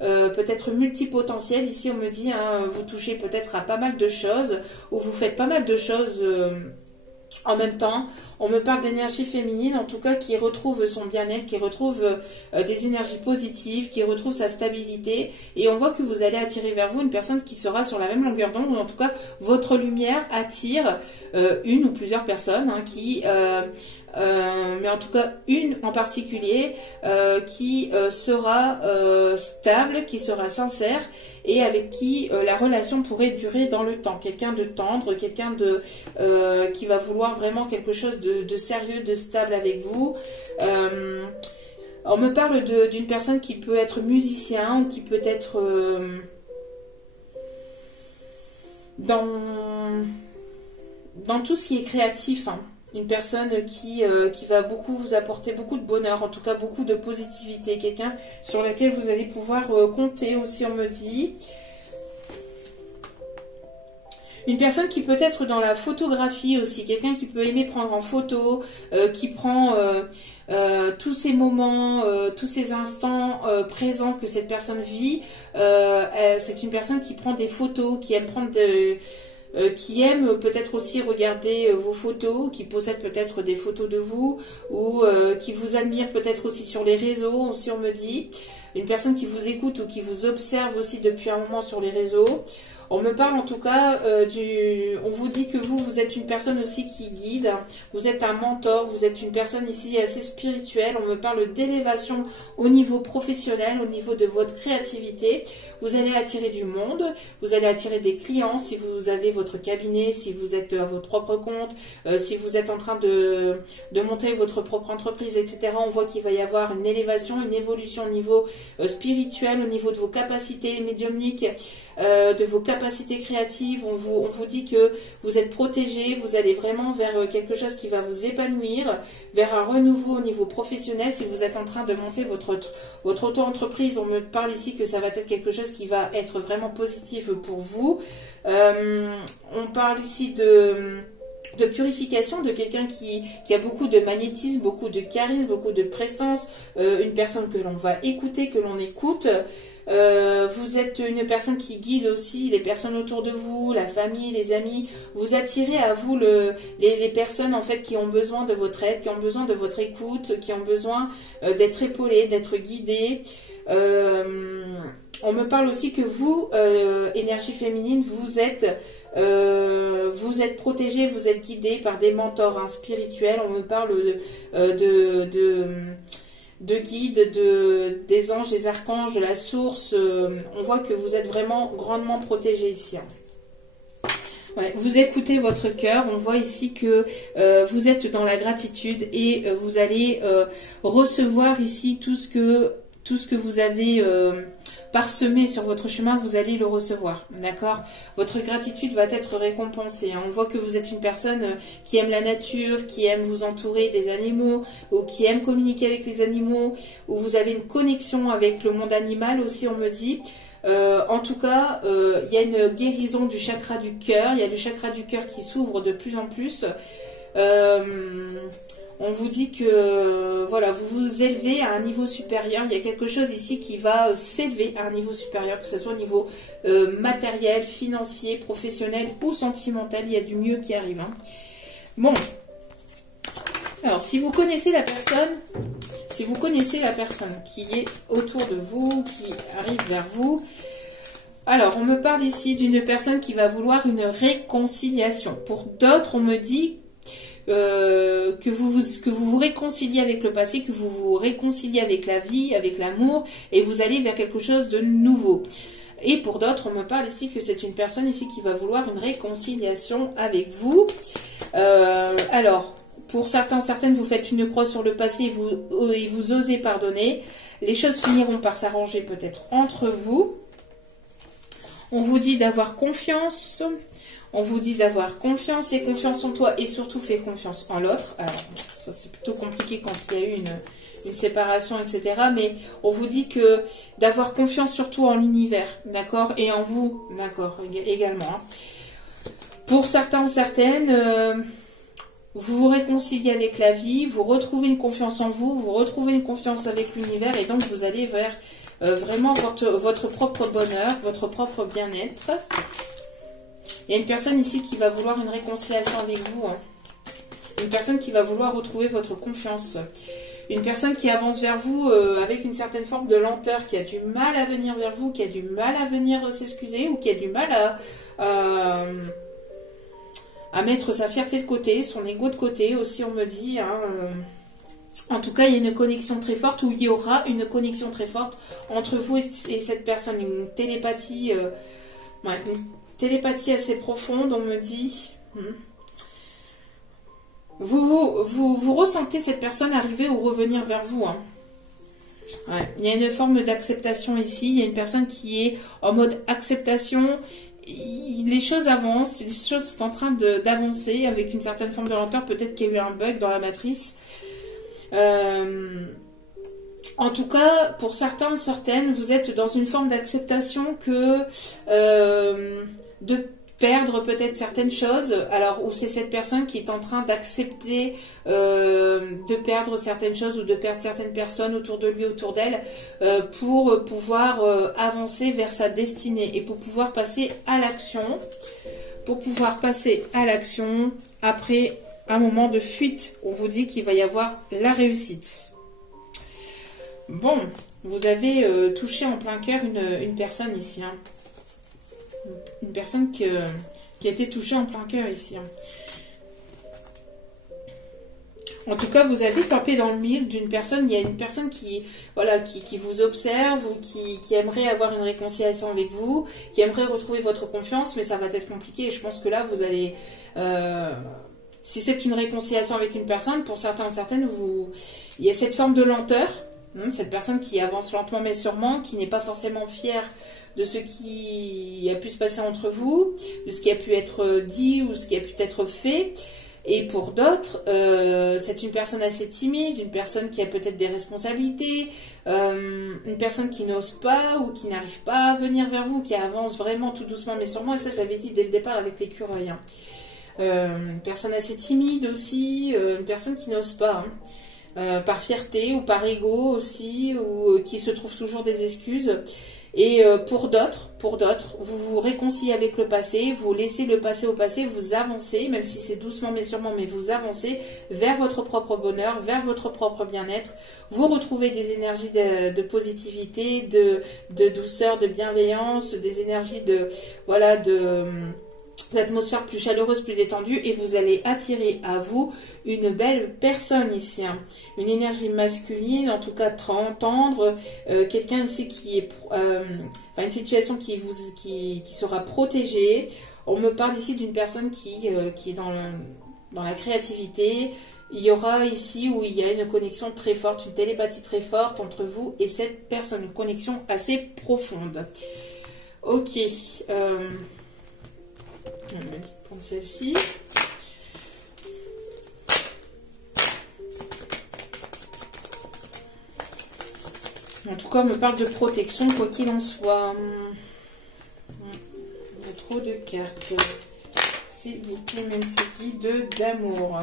peut-être multipotentielle. Ici, on me dit, hein, vous touchez peut-être à pas mal de choses, ou vous faites pas mal de choses en même temps. On me parle d'énergie féminine, en tout cas, qui retrouve son bien-être, qui retrouve des énergies positives, qui retrouve sa stabilité. Et on voit que vous allez attirer vers vous une personne qui sera sur la même longueur d'onde, ou en tout cas, votre lumière attire une ou plusieurs personnes hein, mais en tout cas une en particulier qui sera stable, qui sera sincère et avec qui la relation pourrait durer dans le temps. Quelqu'un de tendre, quelqu'un qui va vouloir vraiment quelque chose de sérieux, de stable avec vous. On me parle d'une personne qui peut être musicien ou qui peut être dans tout ce qui est créatif, hein. Une personne qui va beaucoup vous apporter beaucoup de bonheur, en tout cas beaucoup de positivité. Quelqu'un sur laquelle vous allez pouvoir compter aussi, on me dit. Une personne qui peut être dans la photographie aussi. Quelqu'un qui peut aimer prendre en photo, qui prend tous ces moments, tous ces instants présents que cette personne vit. C'est une personne qui prend des photos, qui aime prendre qui aime peut-être aussi regarder vos photos, qui possède peut-être des photos de vous, ou qui vous admire peut-être aussi sur les réseaux, aussi on me dit. Une personne qui vous écoute ou qui vous observe aussi depuis un moment sur les réseaux. On me parle en tout cas on vous dit que vous êtes une personne aussi qui guide, vous êtes un mentor, vous êtes une personne ici assez spirituelle. On me parle d'élévation au niveau professionnel, au niveau de votre créativité. Vous allez attirer du monde, vous allez attirer des clients si vous avez votre cabinet, si vous êtes à votre propre compte, si vous êtes en train de monter votre propre entreprise, etc. On voit qu'il va y avoir une élévation, une évolution au niveau spirituel, au niveau de vos capacités médiumniques, de vos capacités créatives. On vous dit que vous êtes protégé, vous allez vraiment vers quelque chose qui va vous épanouir, vers un renouveau au niveau professionnel. Si vous êtes en train de monter votre auto-entreprise, on me parle ici que ça va être quelque chose qui va être vraiment positif pour vous. On parle ici de purification, de quelqu'un qui a beaucoup de magnétisme, beaucoup de charisme, beaucoup de prestance, une personne que l'on va écouter, que l'on écoute. Vous êtes une personne qui guide aussi les personnes autour de vous, la famille, les amis. Vous attirez à vous les personnes en fait qui ont besoin de votre aide, qui ont besoin de votre écoute, qui ont besoin d'être épaulées, d'être guidées. On me parle aussi que vous, énergie féminine, vous êtes protégé, vous êtes guidé par des mentors hein, spirituels. On me parle de guides, des anges, des archanges, de la source. On voit que vous êtes vraiment grandement protégé ici. Hein. Ouais, vous écoutez votre cœur. On voit ici que vous êtes dans la gratitude et vous allez recevoir ici tout ce que vous avez parsemé sur votre chemin, vous allez le recevoir, d'accord? Votre gratitude va être récompensée. Hein. On voit que vous êtes une personne qui aime la nature, qui aime vous entourer des animaux, ou qui aime communiquer avec les animaux, ou vous avez une connexion avec le monde animal aussi, on me dit. En tout cas, il y a une guérison du chakra du cœur, il y a le chakra du cœur qui s'ouvre de plus en plus. On vous dit que voilà, vous vous élevez à un niveau supérieur. Il y a quelque chose ici qui va s'élever à un niveau supérieur, que ce soit au niveau matériel, financier, professionnel ou sentimental. Il y a du mieux qui arrive. Hein. Bon, alors si vous connaissez la personne qui est autour de vous, qui arrive vers vous, alors on me parle ici d'une personne qui va vouloir une réconciliation. Pour d'autres, on me dit que vous vous réconciliez avec le passé, que vous vous réconciliez avec la vie, avec l'amour, et vous allez vers quelque chose de nouveau. Et pour d'autres, on me parle ici que c'est une personne ici qui va vouloir une réconciliation avec vous. Alors, pour certaines, vous faites une croix sur le passé et vous osez pardonner. Les choses finiront par s'arranger peut-être entre vous. On vous dit d'avoir confiance. On vous dit d'avoir confiance et confiance en toi et surtout fais confiance en l'autre. Alors, ça c'est plutôt compliqué quand il y a eu une séparation, etc. Mais on vous dit que d'avoir confiance surtout en l'univers, d'accord? Et en vous, d'accord, également. Hein. Pour certains ou certaines, vous vous réconciliez avec la vie, vous retrouvez une confiance en vous, vous retrouvez une confiance avec l'univers et donc vous allez vers vraiment votre propre bonheur, votre propre bien-être. Il y a une personne ici qui va vouloir une réconciliation avec vous. Hein. Une personne qui va vouloir retrouver votre confiance. Une personne qui avance vers vous avec une certaine forme de lenteur, qui a du mal à venir vers vous, qui a du mal à venir s'excuser ou qui a du mal à mettre sa fierté de côté, son ego de côté aussi, on me dit. Hein, en tout cas, il y a une connexion très forte, ou il y aura une connexion très forte entre vous et cette personne. Une télépathie, une télépathie assez profonde, on me dit. Vous ressentez cette personne arriver ou revenir vers vous. Hein. Ouais. Il y a une forme d'acceptation ici. Il y a une personne qui est en mode acceptation. Les choses avancent. Les choses sont en train d'avancer avec une certaine forme de lenteur. Peut-être qu'il y a eu un bug dans la matrice. En tout cas, pour certains, certaines, vous êtes dans une forme d'acceptation que de perdre peut-être certaines choses, alors où c'est cette personne qui est en train d'accepter de perdre certaines choses ou de perdre certaines personnes autour de lui, autour d'elle, pour pouvoir avancer vers sa destinée et pour pouvoir passer à l'action, après un moment de fuite. On vous dit qu'il va y avoir la réussite. Bon, vous avez touché en plein cœur une personne ici, hein. Une personne qui a été touchée en plein cœur ici. Hein. En tout cas, vous avez tapé dans le mille d'une personne. Il y a une personne qui vous observe ou qui aimerait avoir une réconciliation avec vous, qui aimerait retrouver votre confiance, mais ça va être compliqué. Et je pense que là, vous allez... si c'est une réconciliation avec une personne, pour certains ou certaines, il y a cette forme de lenteur. Cette personne qui avance lentement mais sûrement, qui n'est pas forcément fière de ce qui a pu se passer entre vous, de ce qui a pu être dit ou ce qui a pu être fait. Et pour d'autres, c'est une personne assez timide, une personne qui a peut-être des responsabilités, une personne qui n'ose pas ou qui n'arrive pas à venir vers vous, qui avance vraiment tout doucement mais sûrement. Et ça, je l'avais dit dès le départ avec l'écureuil. Hein. Une personne assez timide aussi, une personne qui n'ose pas. Hein. Par fierté ou par ego aussi, ou qui se trouve toujours des excuses. Et pour d'autres, vous vous réconciliez avec le passé, vous laissez le passé au passé, vous avancez, même si c'est doucement mais sûrement, mais vous avancez vers votre propre bonheur, vers votre propre bien-être. Vous retrouvez des énergies de positivité, de douceur, de bienveillance, des énergies d'atmosphère plus chaleureuse, plus détendue, et vous allez attirer à vous une belle personne ici, hein. Une énergie masculine, en tout cas tendre, quelqu'un ici qui est, une situation qui sera protégée. On me parle ici d'une personne qui est dans la créativité. Il y aura ici où il y a une connexion très forte, une télépathie très forte entre vous et cette personne, une connexion assez profonde. Ok. On va prendre celle-ci. En tout cas, on me parle de protection, quoi qu'il en soit. Il y a trop de cartes. S'il vous plaît, même ce guide d'amour.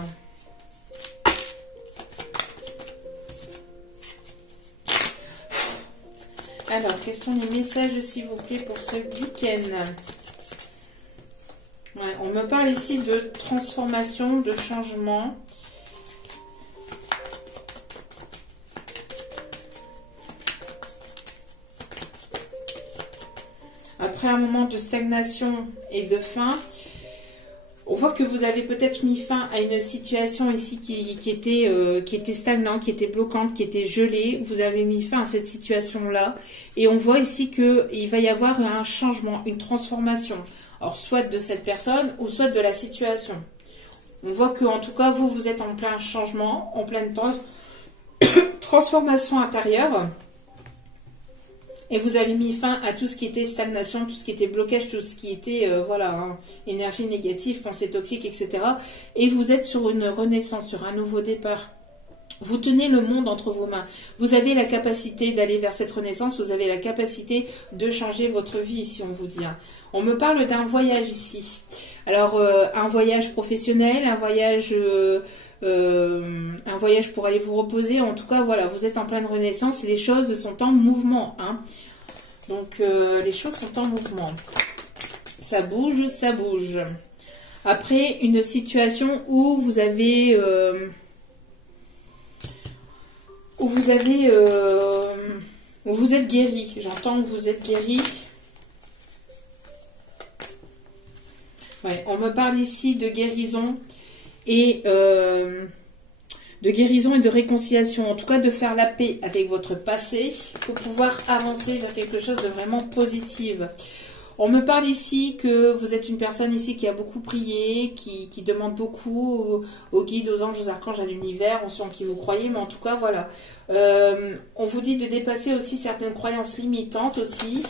Alors, quels sont les messages, s'il vous plaît, pour ce week-end ? Ouais, on me parle ici de transformation, de changement. Après un moment de stagnation et de fin, on voit que vous avez peut-être mis fin à une situation ici qui était stagnante, qui était bloquante, qui était gelée. Vous avez mis fin à cette situation-là. Et on voit ici qu'il va y avoir un changement, une transformation. Alors, soit de cette personne ou soit de la situation. On voit que, en tout cas, vous êtes en plein changement, en pleine transformation intérieure. Et vous avez mis fin à tout ce qui était stagnation, tout ce qui était blocage, tout ce qui était voilà, hein, énergie négative, pensée toxique, etc. Et vous êtes sur une renaissance, sur un nouveau départ. Vous tenez le monde entre vos mains. Vous avez la capacité d'aller vers cette renaissance. Vous avez la capacité de changer votre vie, si on vous dit. On me parle d'un voyage ici. Alors, un voyage professionnel, un voyage pour aller vous reposer. En tout cas, voilà, vous êtes en pleine renaissance et les choses sont en mouvement. Hein. Donc, les choses sont en mouvement. Ça bouge, ça bouge. Après, une situation où vous avez... où vous êtes guéri. J'entends que vous êtes guéri. Ouais, on me parle ici de guérison et de réconciliation. En tout cas, de faire la paix avec votre passé pour pouvoir avancer vers quelque chose de vraiment positif. On me parle ici que vous êtes une personne ici qui a beaucoup prié, qui demande beaucoup aux guides, aux anges, aux archanges, à l'univers, on sent qui vous croyez, mais en tout cas, voilà. On vous dit de dépasser aussi certaines croyances limitantes aussi.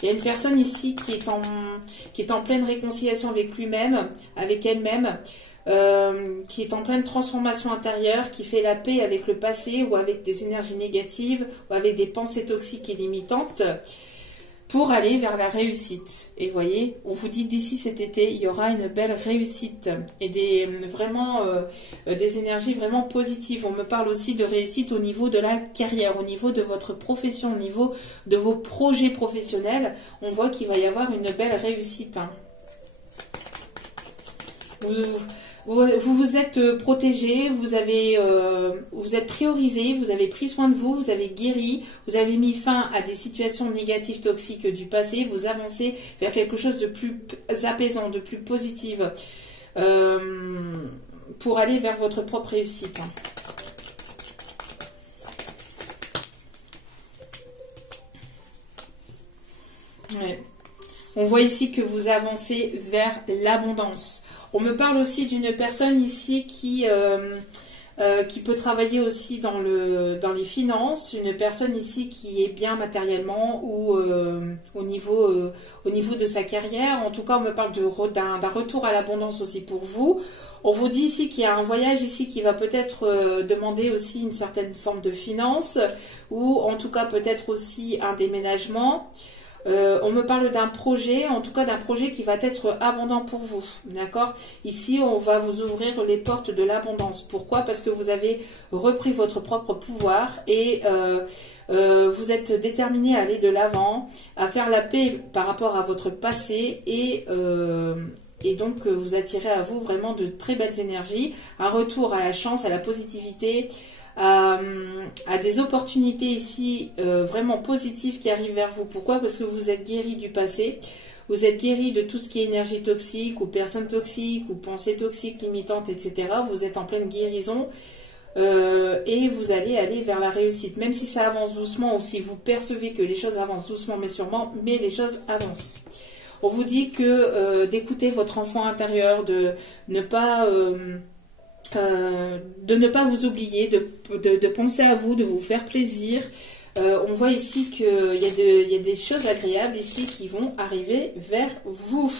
Il y a une personne ici qui est en pleine réconciliation avec lui-même, avec elle-même, qui est en pleine transformation intérieure, qui fait la paix avec le passé ou avec des énergies négatives ou avec des pensées toxiques et limitantes, pour aller vers la réussite. Et vous voyez, on vous dit d'ici cet été, il y aura une belle réussite et des énergies vraiment positives. On me parle aussi de réussite au niveau de la carrière, au niveau de votre profession, au niveau de vos projets professionnels. On voit qu'il va y avoir une belle réussite. Hein. Vous vous êtes protégé, vous êtes priorisé, vous avez pris soin de vous, vous avez guéri, vous avez mis fin à des situations négatives toxiques du passé, vous avancez vers quelque chose de plus apaisant, de plus positif, pour aller vers votre propre réussite. Ouais. On voit ici que vous avancez vers l'abondance. On me parle aussi d'une personne ici qui peut travailler aussi dans les finances, une personne ici qui est bien matériellement ou au niveau de sa carrière. En tout cas, on me parle d'un retour à l'abondance aussi pour vous. On vous dit ici qu'il y a un voyage ici qui va peut-être demander aussi une certaine forme de finance ou en tout cas peut-être aussi un déménagement. On me parle d'un projet, en tout cas d'un projet qui va être abondant pour vous, d'accord? Ici, on va vous ouvrir les portes de l'abondance. Pourquoi? Parce que vous avez repris votre propre pouvoir et vous êtes déterminé à aller de l'avant, à faire la paix par rapport à votre passé et donc vous attirez à vous vraiment de très belles énergies, un retour à la chance, à la positivité, à des opportunités ici vraiment positives qui arrivent vers vous. Pourquoi? Parce que vous êtes guéri du passé, vous êtes guéri de tout ce qui est énergie toxique ou personnes toxiques ou pensées toxiques limitantes, etc. Vous êtes en pleine guérison et vous allez aller vers la réussite. Même si ça avance doucement ou si vous percevez que les choses avancent doucement mais sûrement, mais les choses avancent. On vous dit que d'écouter votre enfant intérieur, de ne pas vous oublier, de penser à vous, de vous faire plaisir. On voit ici qu'il y a des choses agréables ici qui vont arriver vers vous.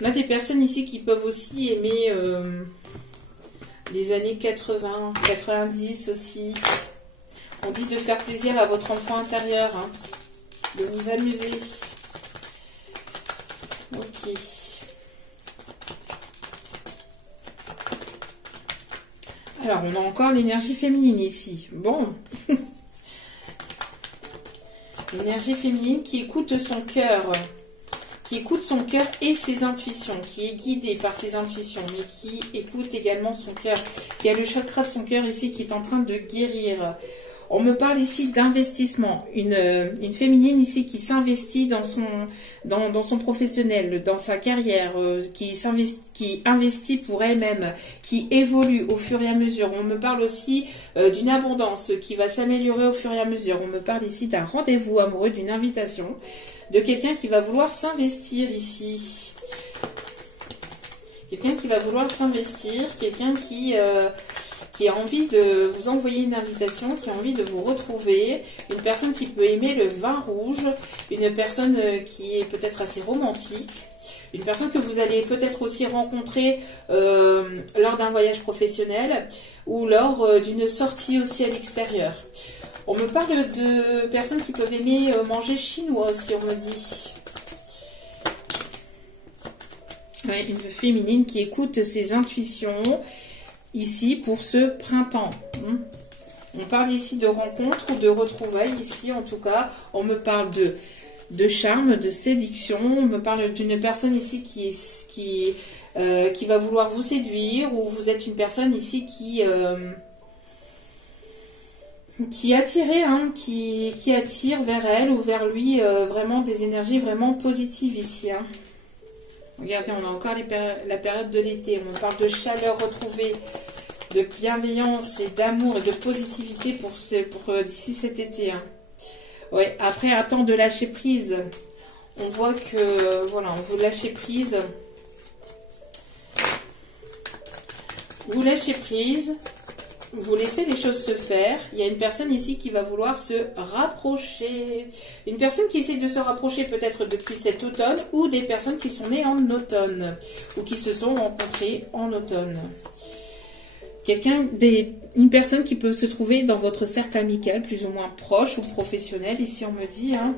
On a des personnes ici qui peuvent aussi aimer les années 80, 90 aussi. On dit de faire plaisir à votre enfant intérieur, hein, de vous amuser. Ok. Alors, on a encore l'énergie féminine ici. Bon. L'énergie féminine qui écoute son cœur. Qui écoute son cœur et ses intuitions. Qui est guidée par ses intuitions. Mais qui écoute également son cœur. Qui a le chakra de son cœur ici qui est en train de guérir. On me parle ici d'investissement. Une féminine ici qui s'investit dans son professionnel, dans sa carrière, qui investit pour elle-même, qui évolue au fur et à mesure. On me parle aussi d'une abondance qui va s'améliorer au fur et à mesure. On me parle ici d'un rendez-vous amoureux, d'une invitation, de quelqu'un qui va vouloir s'investir ici. Quelqu'un qui va vouloir s'investir, quelqu'un qui qui a envie de vous envoyer une invitation, qui a envie de vous retrouver, une personne qui peut aimer le vin rouge, une personne qui est peut-être assez romantique, une personne que vous allez peut-être aussi rencontrer lors d'un voyage professionnel ou lors d'une sortie aussi à l'extérieur. On me parle de personnes qui peuvent aimer manger chinois, si on me dit. Ouais, une féminine qui écoute ses intuitions ici pour ce printemps. On parle ici de rencontres ou de retrouvailles ici en tout cas. On me parle de charme, de séduction. On me parle d'une personne ici qui va vouloir vous séduire, ou vous êtes une personne ici qui attirée, hein, qui attire vers elle ou vers lui vraiment des énergies vraiment positives ici. Hein. Regardez, on a encore la période de l'été. On parle de chaleur retrouvée, de bienveillance et d'amour et de positivité pour d'ici cet été. Hein. Ouais, après un temps de lâcher prise, on voit que voilà, on veut lâcher prise. Vous lâchez prise, vous laissez les choses se faire. Il y a une personne ici qui va vouloir se rapprocher. Une personne qui essaie de se rapprocher peut-être depuis cet automne, ou des personnes qui sont nées en automne ou qui se sont rencontrées en automne. Une personne qui peut se trouver dans votre cercle amical, plus ou moins proche ou professionnel, ici on me dit. Hein.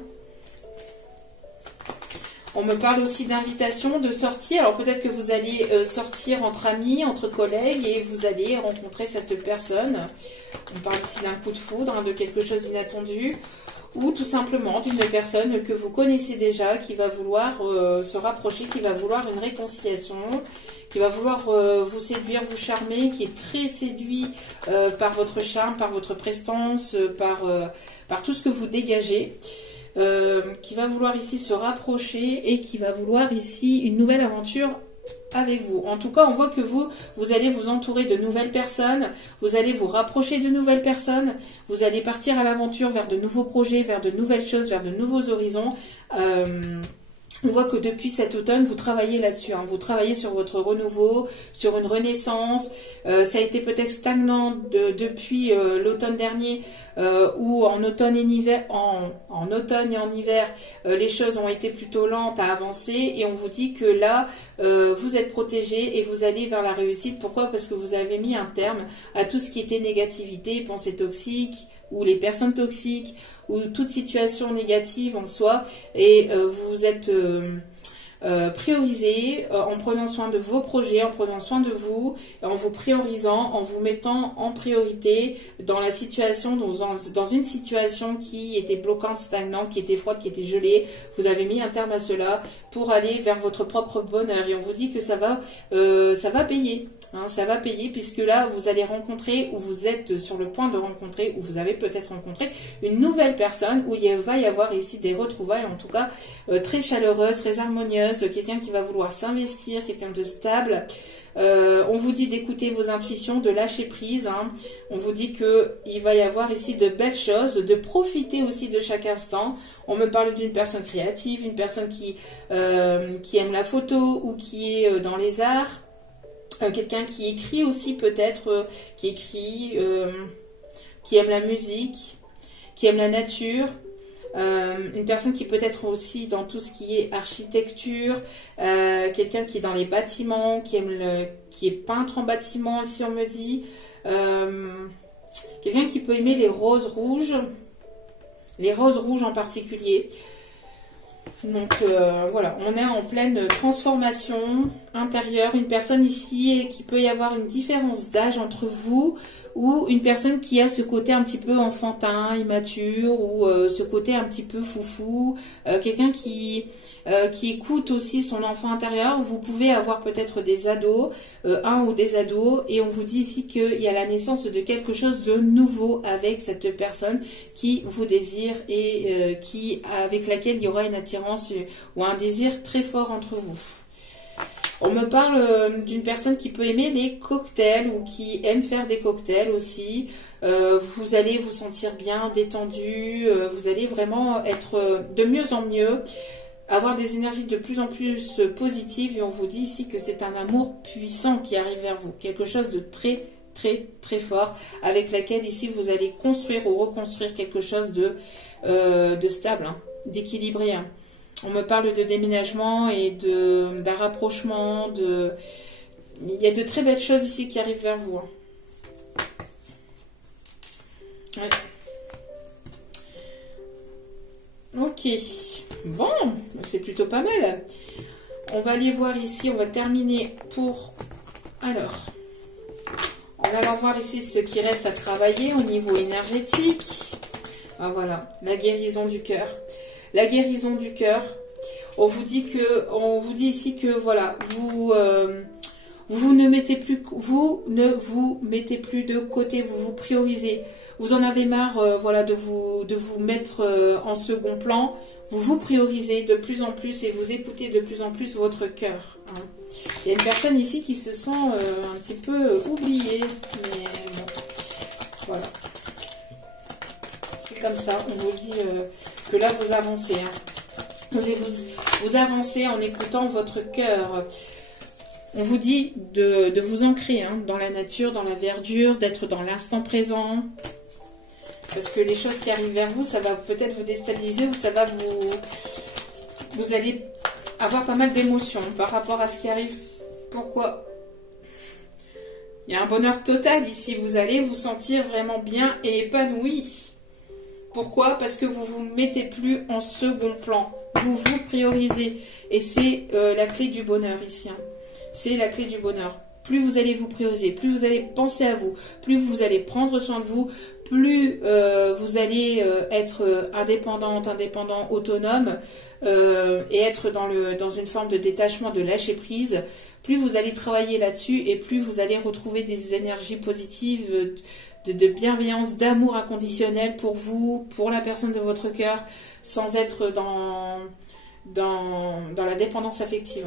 On me parle aussi d'invitation, de sortie. Alors peut-être que vous allez sortir entre amis, entre collègues, et vous allez rencontrer cette personne. On parle ici d'un coup de foudre, hein, de quelque chose d'inattendu, ou tout simplement d'une personne que vous connaissez déjà, qui va vouloir se rapprocher, qui va vouloir une réconciliation, qui va vouloir vous séduire, vous charmer, qui est très séduit par votre charme, par votre prestance, par tout ce que vous dégagez. Qui va vouloir ici se rapprocher et qui va vouloir ici une nouvelle aventure avec vous. En tout cas, on voit que vous allez vous entourer de nouvelles personnes, vous allez vous rapprocher de nouvelles personnes, vous allez partir à l'aventure vers de nouveaux projets, vers de nouvelles choses, vers de nouveaux horizons. On voit que depuis cet automne, vous travaillez là-dessus. Hein. Vous travaillez sur votre renouveau, sur une renaissance. Ça a été peut-être stagnant depuis l'automne dernier, où en automne et en hiver, les choses ont été plutôt lentes à avancer. Et on vous dit que là, vous êtes protégé et vous allez vers la réussite. Pourquoi? Parce que vous avez mis un terme à tout ce qui était négativité, pensée toxique, ou les personnes toxiques, ou toute situation négative en soi, et vous êtes priorisé en prenant soin de vos projets, en prenant soin de vous, en vous priorisant, en vous mettant en priorité dans la situation, dans une situation qui était bloquante, stagnante, qui était froide, qui était gelée. Vous avez mis un terme à cela pour aller vers votre propre bonheur, et on vous dit que ça va payer. Hein, ça va payer, puisque là vous allez rencontrer, ou vous êtes sur le point de rencontrer, ou vous avez peut-être rencontré une nouvelle personne, où il va y avoir ici des retrouvailles, en tout cas très chaleureuses, très harmonieuses, quelqu'un qui va vouloir s'investir, quelqu'un de stable. On vous dit d'écouter vos intuitions, de lâcher prise. Hein. On vous dit qu'il va y avoir ici de belles choses, de profiter aussi de chaque instant. On me parle d'une personne créative, une personne qui aime la photo, ou qui est dans les arts. Quelqu'un qui écrit aussi peut-être, qui aime la musique, qui aime la nature. Une personne qui peut être aussi dans tout ce qui est architecture, quelqu'un qui est dans les bâtiments, qui est peintre en bâtiment, si on me dit. Quelqu'un qui peut aimer les roses rouges en particulier. Donc voilà, on est en pleine transformation intérieure. Une personne ici qui peut y avoir une différence d'âge entre vous, ou une personne qui a ce côté un petit peu enfantin, immature, ou ce côté un petit peu foufou, quelqu'un qui écoute aussi son enfant intérieur. Vous pouvez avoir peut-être des ados, un ou des ados, et on vous dit ici qu'il y a la naissance de quelque chose de nouveau avec cette personne qui vous désire, et avec laquelle il y aura une attirance ou un désir très fort entre vous. On me parle d'une personne qui peut aimer les cocktails, ou qui aime faire des cocktails aussi. Vous allez vous sentir bien, détendu, vous allez vraiment être de mieux en mieux, avoir des énergies de plus en plus positives, et on vous dit ici que c'est un amour puissant qui arrive vers vous, quelque chose de très très très fort, avec laquelle ici vous allez construire ou reconstruire quelque chose de stable, hein, d'équilibré. Hein. On me parle de déménagement et d'un rapprochement, il y a de très belles choses ici qui arrivent vers vous. Hein. Ouais. Ok, bon, c'est plutôt pas mal. On va aller voir ici, on va terminer pour... Alors, on va voir ici ce qui reste à travailler au niveau énergétique. Ah, voilà, la guérison du cœur. La guérison du cœur, on vous dit ici que voilà, vous ne vous mettez plus de côté, vous vous priorisez. Vous en avez marre, voilà, de vous mettre en second plan. Vous vous priorisez de plus en plus et vous écoutez de plus en plus votre cœur. Hein. Il y a une personne ici qui se sent un petit peu oubliée, mais bon, voilà. C'est comme ça, on vous dit que là vous avancez. Hein. Vous avancez en écoutant votre cœur. On vous dit de vous ancrer, hein, dans la nature, dans la verdure, d'être dans l'instant présent. Parce que les choses qui arrivent vers vous, ça va peut-être vous déstabiliser ou ça va vous allez avoir pas mal d'émotions par rapport à ce qui arrive. Pourquoi? Il y a un bonheur total ici. Vous allez vous sentir vraiment bien et épanoui. Pourquoi? Parce que vous ne vous mettez plus en second plan. Vous vous priorisez. Et c'est la clé du bonheur ici. Hein. C'est la clé du bonheur. Plus vous allez vous prioriser, plus vous allez penser à vous, plus vous allez prendre soin de vous, plus vous allez être indépendant, autonome et être dans une forme de détachement, de lâcher prise. Plus vous allez travailler là-dessus et plus vous allez retrouver des énergies positives, de bienveillance, d'amour inconditionnel pour vous, pour la personne de votre cœur, sans être dans la dépendance affective.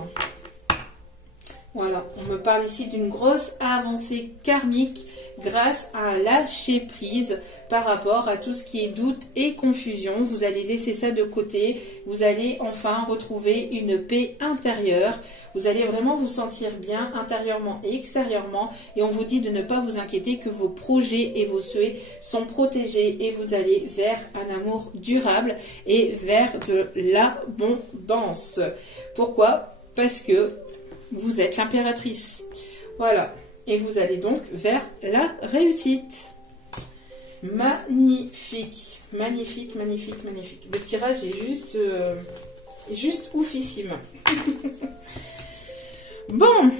Voilà, on me parle ici d'une grosse avancée karmique grâce à lâcher prise par rapport à tout ce qui est doute et confusion. Vous allez laisser ça de côté, vous allez enfin retrouver une paix intérieure. Vous allez vraiment vous sentir bien intérieurement et extérieurement. Et on vous dit de ne pas vous inquiéter, que vos projets et vos souhaits sont protégés et vous allez vers un amour durable et vers de l'abondance. Pourquoi? Parce que vous êtes l'impératrice. Voilà. Et vous allez donc vers la réussite. Magnifique. Magnifique, magnifique, magnifique. Le tirage est juste oufissime. Bon.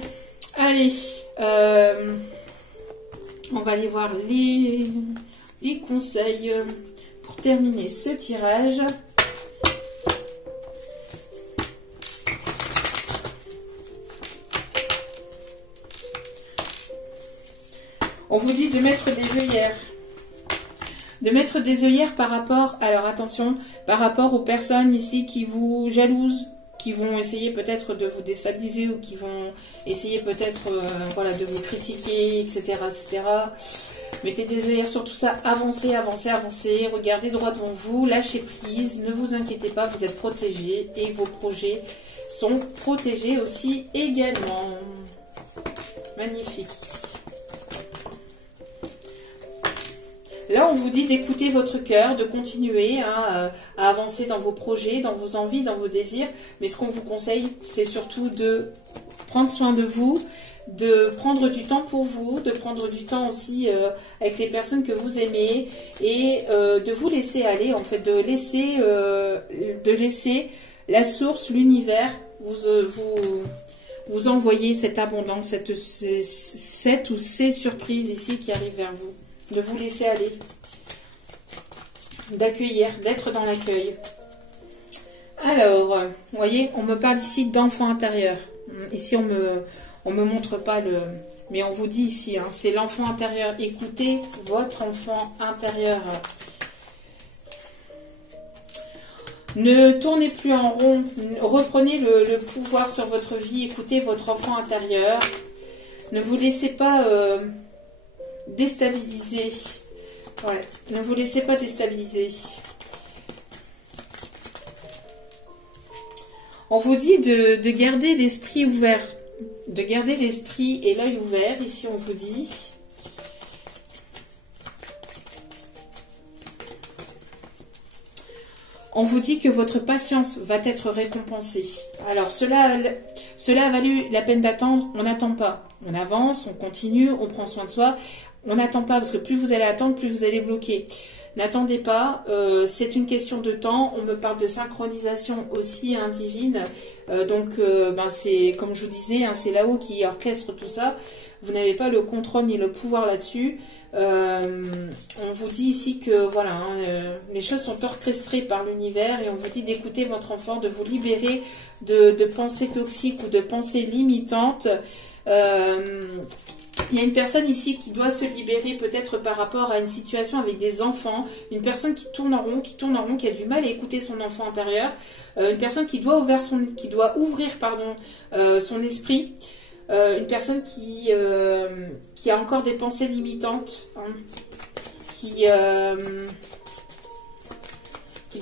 Allez. On va aller voir les conseils pour terminer ce tirage. On vous dit de mettre des œillères. De mettre des œillères par rapport, alors attention, par rapport aux personnes ici qui vous jalousent, qui vont essayer peut-être de vous déstabiliser ou qui vont essayer peut-être voilà, de vous critiquer, etc., etc. Mettez des œillères sur tout ça, avancez, avancez, avancez, regardez droit devant vous, lâchez prise, ne vous inquiétez pas, vous êtes protégés et vos projets sont protégés aussi également. Magnifique. Là, on vous dit d'écouter votre cœur, de continuer à avancer dans vos projets, dans vos envies, dans vos désirs. Mais ce qu'on vous conseille, c'est surtout de prendre soin de vous, de prendre du temps pour vous, de prendre du temps aussi avec les personnes que vous aimez et de vous laisser aller, en fait, de laisser la source, l'univers, vous envoyer cette abondance, cette ou ces surprises ici qui arrivent vers vous. De vous laisser aller, d'accueillir, d'être dans l'accueil. Alors, vous voyez, on me parle ici d'enfant intérieur. Ici, on me montre pas le... Mais on vous dit ici, hein, c'est l'enfant intérieur. Écoutez votre enfant intérieur. Ne tournez plus en rond. Reprenez le pouvoir sur votre vie. Écoutez votre enfant intérieur. Ne vous laissez pas... déstabiliser. Ouais, ne vous laissez pas déstabiliser. On vous dit de garder l'esprit ouvert. De garder l'esprit et l'œil ouvert. Ici, on vous dit. On vous dit que votre patience va être récompensée. Alors, cela a valu la peine d'attendre. On n'attend pas. On avance, on continue, on prend soin de soi. On n'attend pas parce que plus vous allez attendre, plus vous allez bloquer. N'attendez pas, c'est une question de temps. On me parle de synchronisation aussi divine. C'est comme je vous disais, c'est là-haut qui orchestre tout ça. Vous n'avez pas le contrôle ni le pouvoir là-dessus. On vous dit ici que voilà, les choses sont orchestrées par l'univers et on vous dit d'écouter votre enfant, de vous libérer de pensées toxiques ou de pensées limitantes. Il y a une personne ici qui doit se libérer peut-être par rapport à une situation avec des enfants, une personne qui tourne en rond, qui a du mal à écouter son enfant intérieur, une personne qui doit ouvrir son esprit, une personne qui a encore des pensées limitantes, qui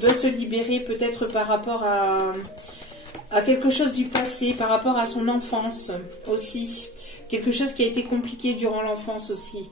doit se libérer peut-être par rapport à quelque chose du passé, par rapport à son enfance aussi. Quelque chose qui a été compliqué durant l'enfance aussi.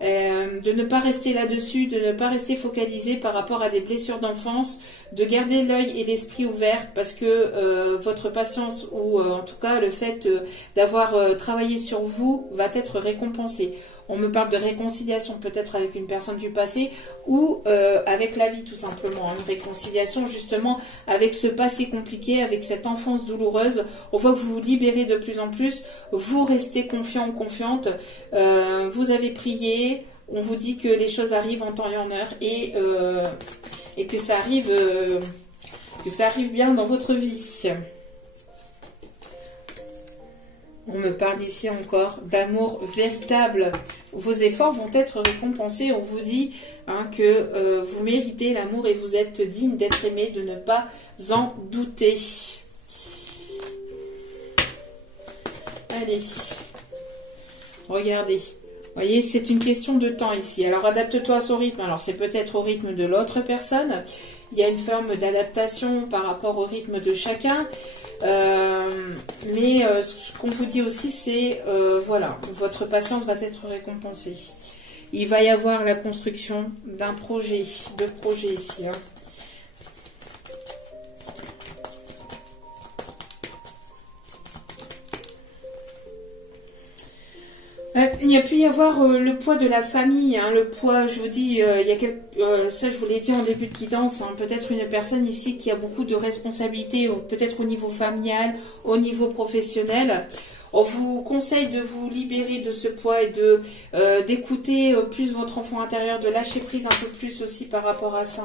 De ne pas rester là-dessus, de ne pas rester focalisé par rapport à des blessures d'enfance, de garder l'œil et l'esprit ouverts parce que votre patience ou en tout cas le fait d'avoir travaillé sur vous va être récompensé. On me parle de réconciliation peut-être avec une personne du passé ou avec la vie tout simplement. Une réconciliation justement avec ce passé compliqué, avec cette enfance douloureuse. On voit que vous vous libérez de plus en plus, vous restez confiant ou confiante, vous avez prié, on vous dit que les choses arrivent en temps et en heure et que ça arrive bien dans votre vie. On me parle ici encore d'amour véritable. Vos efforts vont être récompensés. On vous dit que vous méritez l'amour et vous êtes digne d'être aimé, de ne pas en douter. Allez, regardez. Vous voyez, c'est une question de temps ici. Alors, adapte-toi à son rythme. Alors, c'est peut-être au rythme de l'autre personne. Il y a une forme d'adaptation par rapport au rythme de chacun. Mais ce qu'on vous dit aussi, c'est voilà, votre patience va être récompensée. Il va y avoir la construction d'un projet, ici. Il y a pu y avoir le poids de la famille, le poids, je vous dis, ça je vous l'ai dit en début de guidance, peut-être une personne ici qui a beaucoup de responsabilités, peut-être au niveau familial, au niveau professionnel. On vous conseille de vous libérer de ce poids et d'écouter plus votre enfant intérieur, de lâcher prise un peu plus aussi par rapport à ça.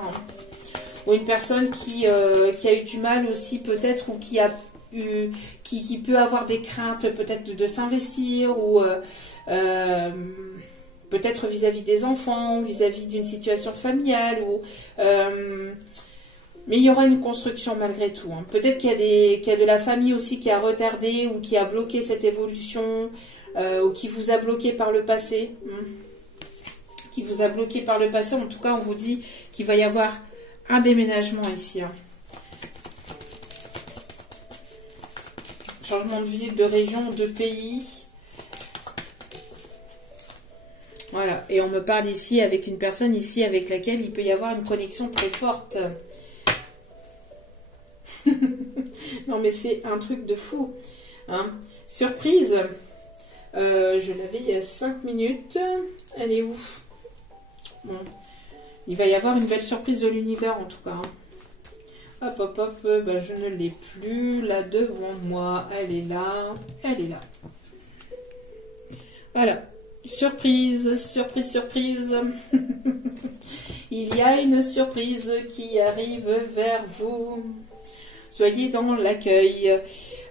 Ou une personne qui a eu du mal aussi peut-être, ou qui peut avoir des craintes peut-être de s'investir, ou peut-être vis-à-vis des enfants, vis-à-vis d'une situation familiale, mais il y aura une construction malgré tout. Peut-être qu'il y a de la famille aussi qui a retardé ou qui a bloqué cette évolution, ou qui vous a bloqué par le passé. Qui vous a bloqué par le passé. En tout cas, on vous dit qu'il va y avoir un déménagement ici. Changement de ville, de région, de pays. Voilà, et on me parle ici avec une personne ici avec laquelle il peut y avoir une connexion très forte. Non mais c'est un truc de fou. Surprise. Je l'avais il y a 5 minutes. Elle est où? Bon. Il va y avoir une belle surprise de l'univers en tout cas. Hop, hop, hop. Je ne l'ai plus là devant moi. Elle est là. Elle est là. Voilà. Surprise, surprise, surprise. Il y a une surprise qui arrive vers vous. Soyez dans l'accueil.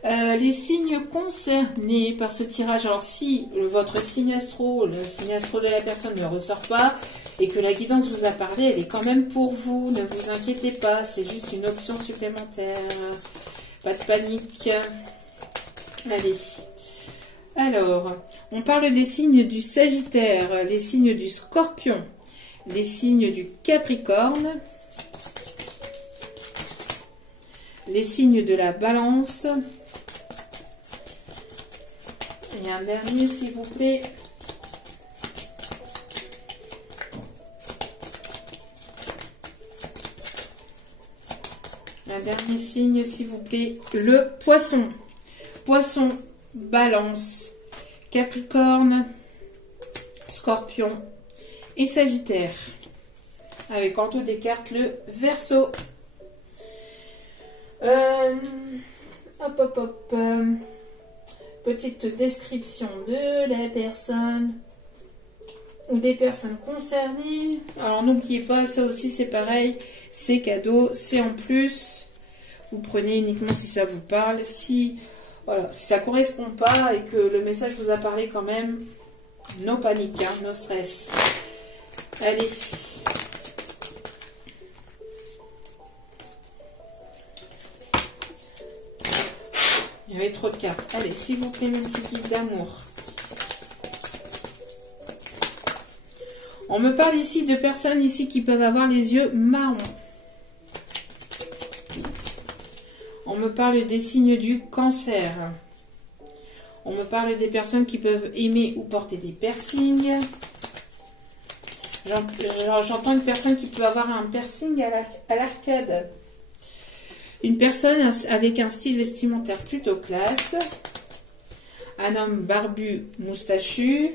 Les signes concernés par ce tirage. Alors si votre signe astro, le signe astro de la personne ne ressort pas et que la guidance vous a parlé, elle est quand même pour vous. Ne vous inquiétez pas, c'est juste une option supplémentaire. Pas de panique. Allez. Alors, on parle des signes du Sagittaire, les signes du Scorpion, les signes du Capricorne, les signes de la Balance. Et un dernier, s'il vous plaît. Un dernier signe, s'il vous plaît. Le poisson. Poisson, balance, capricorne, scorpion et sagittaire. Avec en tout des cartes le verseau. Petite description de la personne ou des personnes concernées. Alors n'oubliez pas, ça aussi c'est pareil, c'est cadeau, c'est en plus. Vous prenez uniquement si ça vous parle. Si, voilà, si ça ne correspond pas et que le message vous a parlé quand même, no panique, hein, no stress. Allez. Il y avait trop de cartes. Allez, s'il vous plaît, mon petit guide d'amour. On me parle ici de personnes ici qui peuvent avoir les yeux marrons. On me parle des signes du cancer. On me parle des personnes qui peuvent aimer ou porter des piercings. J'entends une personne qui peut avoir un piercing à l'arcade. Une personne avec un style vestimentaire plutôt classe. Un homme barbu, moustachu.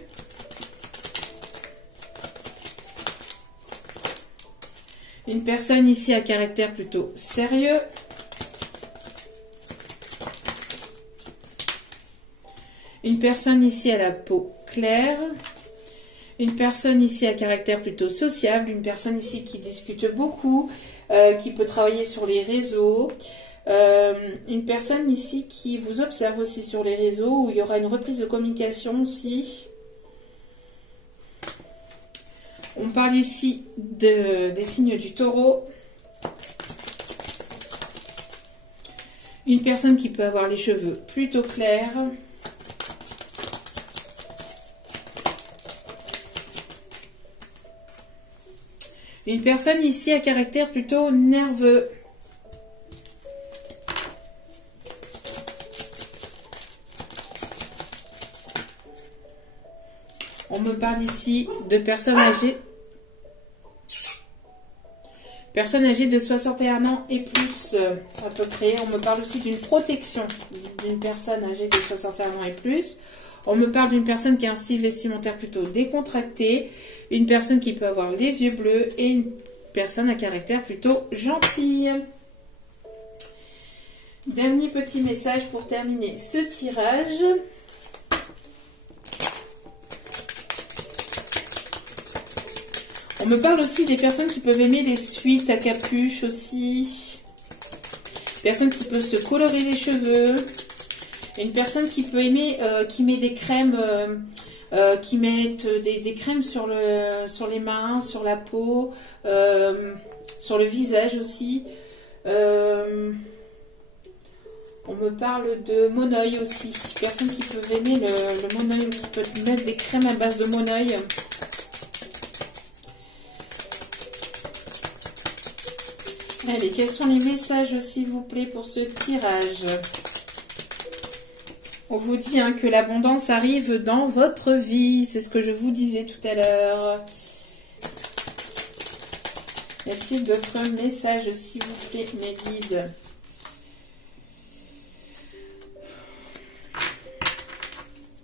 Une personne ici à caractère plutôt sérieux. Une personne ici à la peau claire. Une personne ici à caractère plutôt sociable. Une personne ici qui discute beaucoup. Qui peut travailler sur les réseaux. Une personne ici qui vous observe aussi sur les réseaux, où il y aura une reprise de communication aussi. On parle ici des signes du taureau. Une personne qui peut avoir les cheveux plutôt clairs. Une personne ici à caractère plutôt nerveux. On me parle ici de personnes âgées. Personnes âgées de 61 ans et plus à peu près. On me parle aussi d'une protection d'une personne âgée de 61 ans et plus. On me parle d'une personne qui a un style vestimentaire plutôt décontracté. Une personne qui peut avoir les yeux bleus et une personne à caractère plutôt gentille. Dernier petit message pour terminer ce tirage. On me parle aussi des personnes qui peuvent aimer les suites à capuche aussi. Personne qui peut se colorer les cheveux. Une personne qui peut aimer, qui met des crèmes, qui mettent des crèmes sur les mains, sur la peau, sur le visage aussi. On me parle de monoeil aussi. Personne qui peut aimer le monoeil, qui peut mettre des crèmes à base de monoeil. Allez, quels sont les messages, s'il vous plaît, pour ce tirage? On vous dit hein, que l'abondance arrive dans votre vie. C'est ce que je vous disais tout à l'heure. Y a-t-il d'autres messages, s'il vous plaît, mes guides?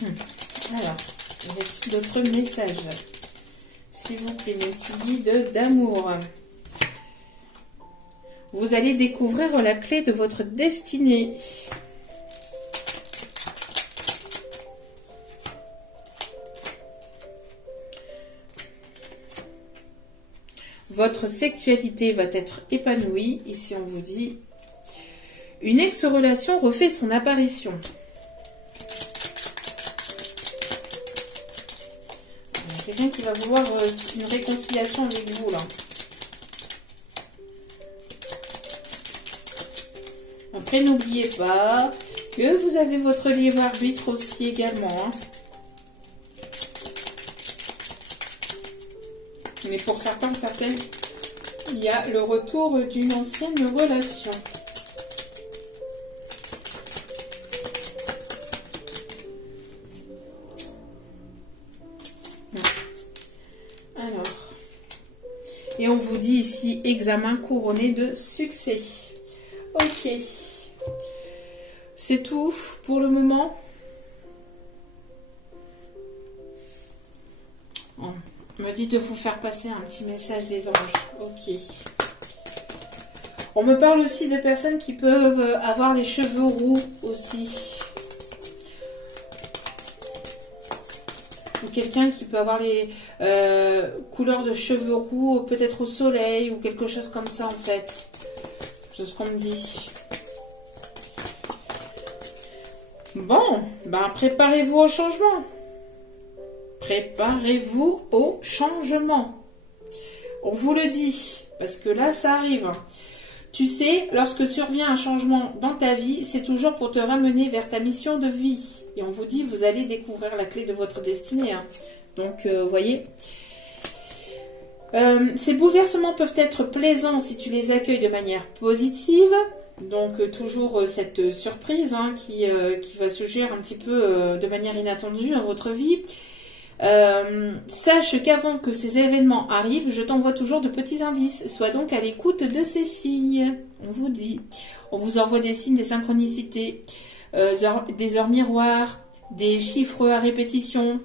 Alors, y a-t-il d'autres messages? S'il vous plaît, mes petits guides d'amour. Vous allez découvrir la clé de votre destinée. Votre sexualité va être épanouie. Ici, on vous dit une ex-relation refait son apparition. Quelqu'un qui va vouloir une réconciliation avec vous, là. Après, n'oubliez pas que vous avez votre libre arbitre aussi également. Hein. Mais pour certains, certaines, il y a le retour d'une ancienne relation. Alors, et on vous dit ici, examen couronné de succès. Ok. C'est tout pour le moment. On me dit de vous faire passer un petit message des anges. Ok. On me parle aussi de personnes qui peuvent avoir les cheveux roux aussi. Ou quelqu'un qui peut avoir les couleurs de cheveux roux, peut-être au soleil ou quelque chose comme ça en fait. C'est ce qu'on me dit. Bon, ben préparez-vous au changement. Préparez-vous au changement. On vous le dit, parce que là, ça arrive. Tu sais, lorsque survient un changement dans ta vie, c'est toujours pour te ramener vers ta mission de vie. Et on vous dit, vous allez découvrir la clé de votre destinée. Hein. Donc, voyez. Ces bouleversements peuvent être plaisants si tu les accueilles de manière positive. Donc, toujours cette surprise hein, qui va surgir un petit peu de manière inattendue dans votre vie. Sache qu'avant que ces événements arrivent, je t'envoie toujours de petits indices. Sois donc à l'écoute de ces signes. On vous dit. On vous envoie des signes, des synchronicités, des heures miroirs, des chiffres à répétition.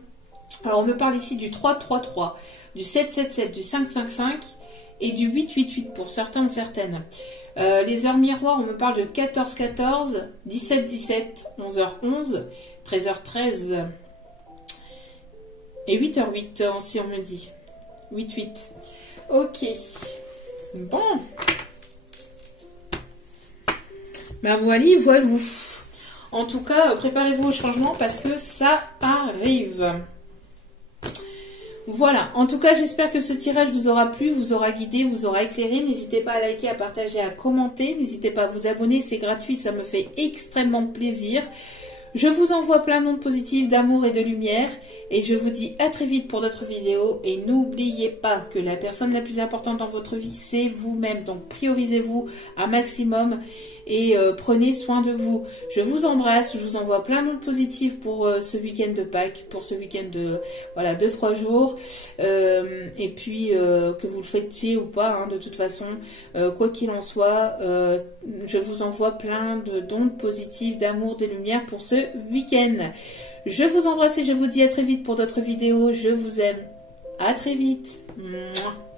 Alors, on me parle ici du 333, du 777, du 555 et du 888 pour certains ou certaines. Les heures miroirs, on me parle de 14-14, 17-17, 11h11, 13h13 et 8h8 si on me dit. 8-8. Ok. Bon. Ben voilà, voilà. En tout cas, préparez-vous au changement parce que ça arrive. Voilà, en tout cas, j'espère que ce tirage vous aura plu, vous aura guidé, vous aura éclairé. N'hésitez pas à liker, à partager, à commenter. N'hésitez pas à vous abonner, c'est gratuit, ça me fait extrêmement plaisir. Je vous envoie plein d'ondes positives, d'amour et de lumière. Et je vous dis à très vite pour d'autres vidéos. Et n'oubliez pas que la personne la plus importante dans votre vie, c'est vous-même. Donc priorisez-vous un maximum et prenez soin de vous. Je vous embrasse, je vous envoie plein d'ondes positives pour ce week-end de Pâques, pour ce week-end de voilà 2-3 jours. Et puis que vous le fêtiez ou pas, hein, de toute façon, quoi qu'il en soit, je vous envoie plein d'ondes positives, d'amour, de lumière pour ce week-end. Je vous embrasse et je vous dis à très vite pour d'autres vidéos. Je vous aime. À très vite. Mouah.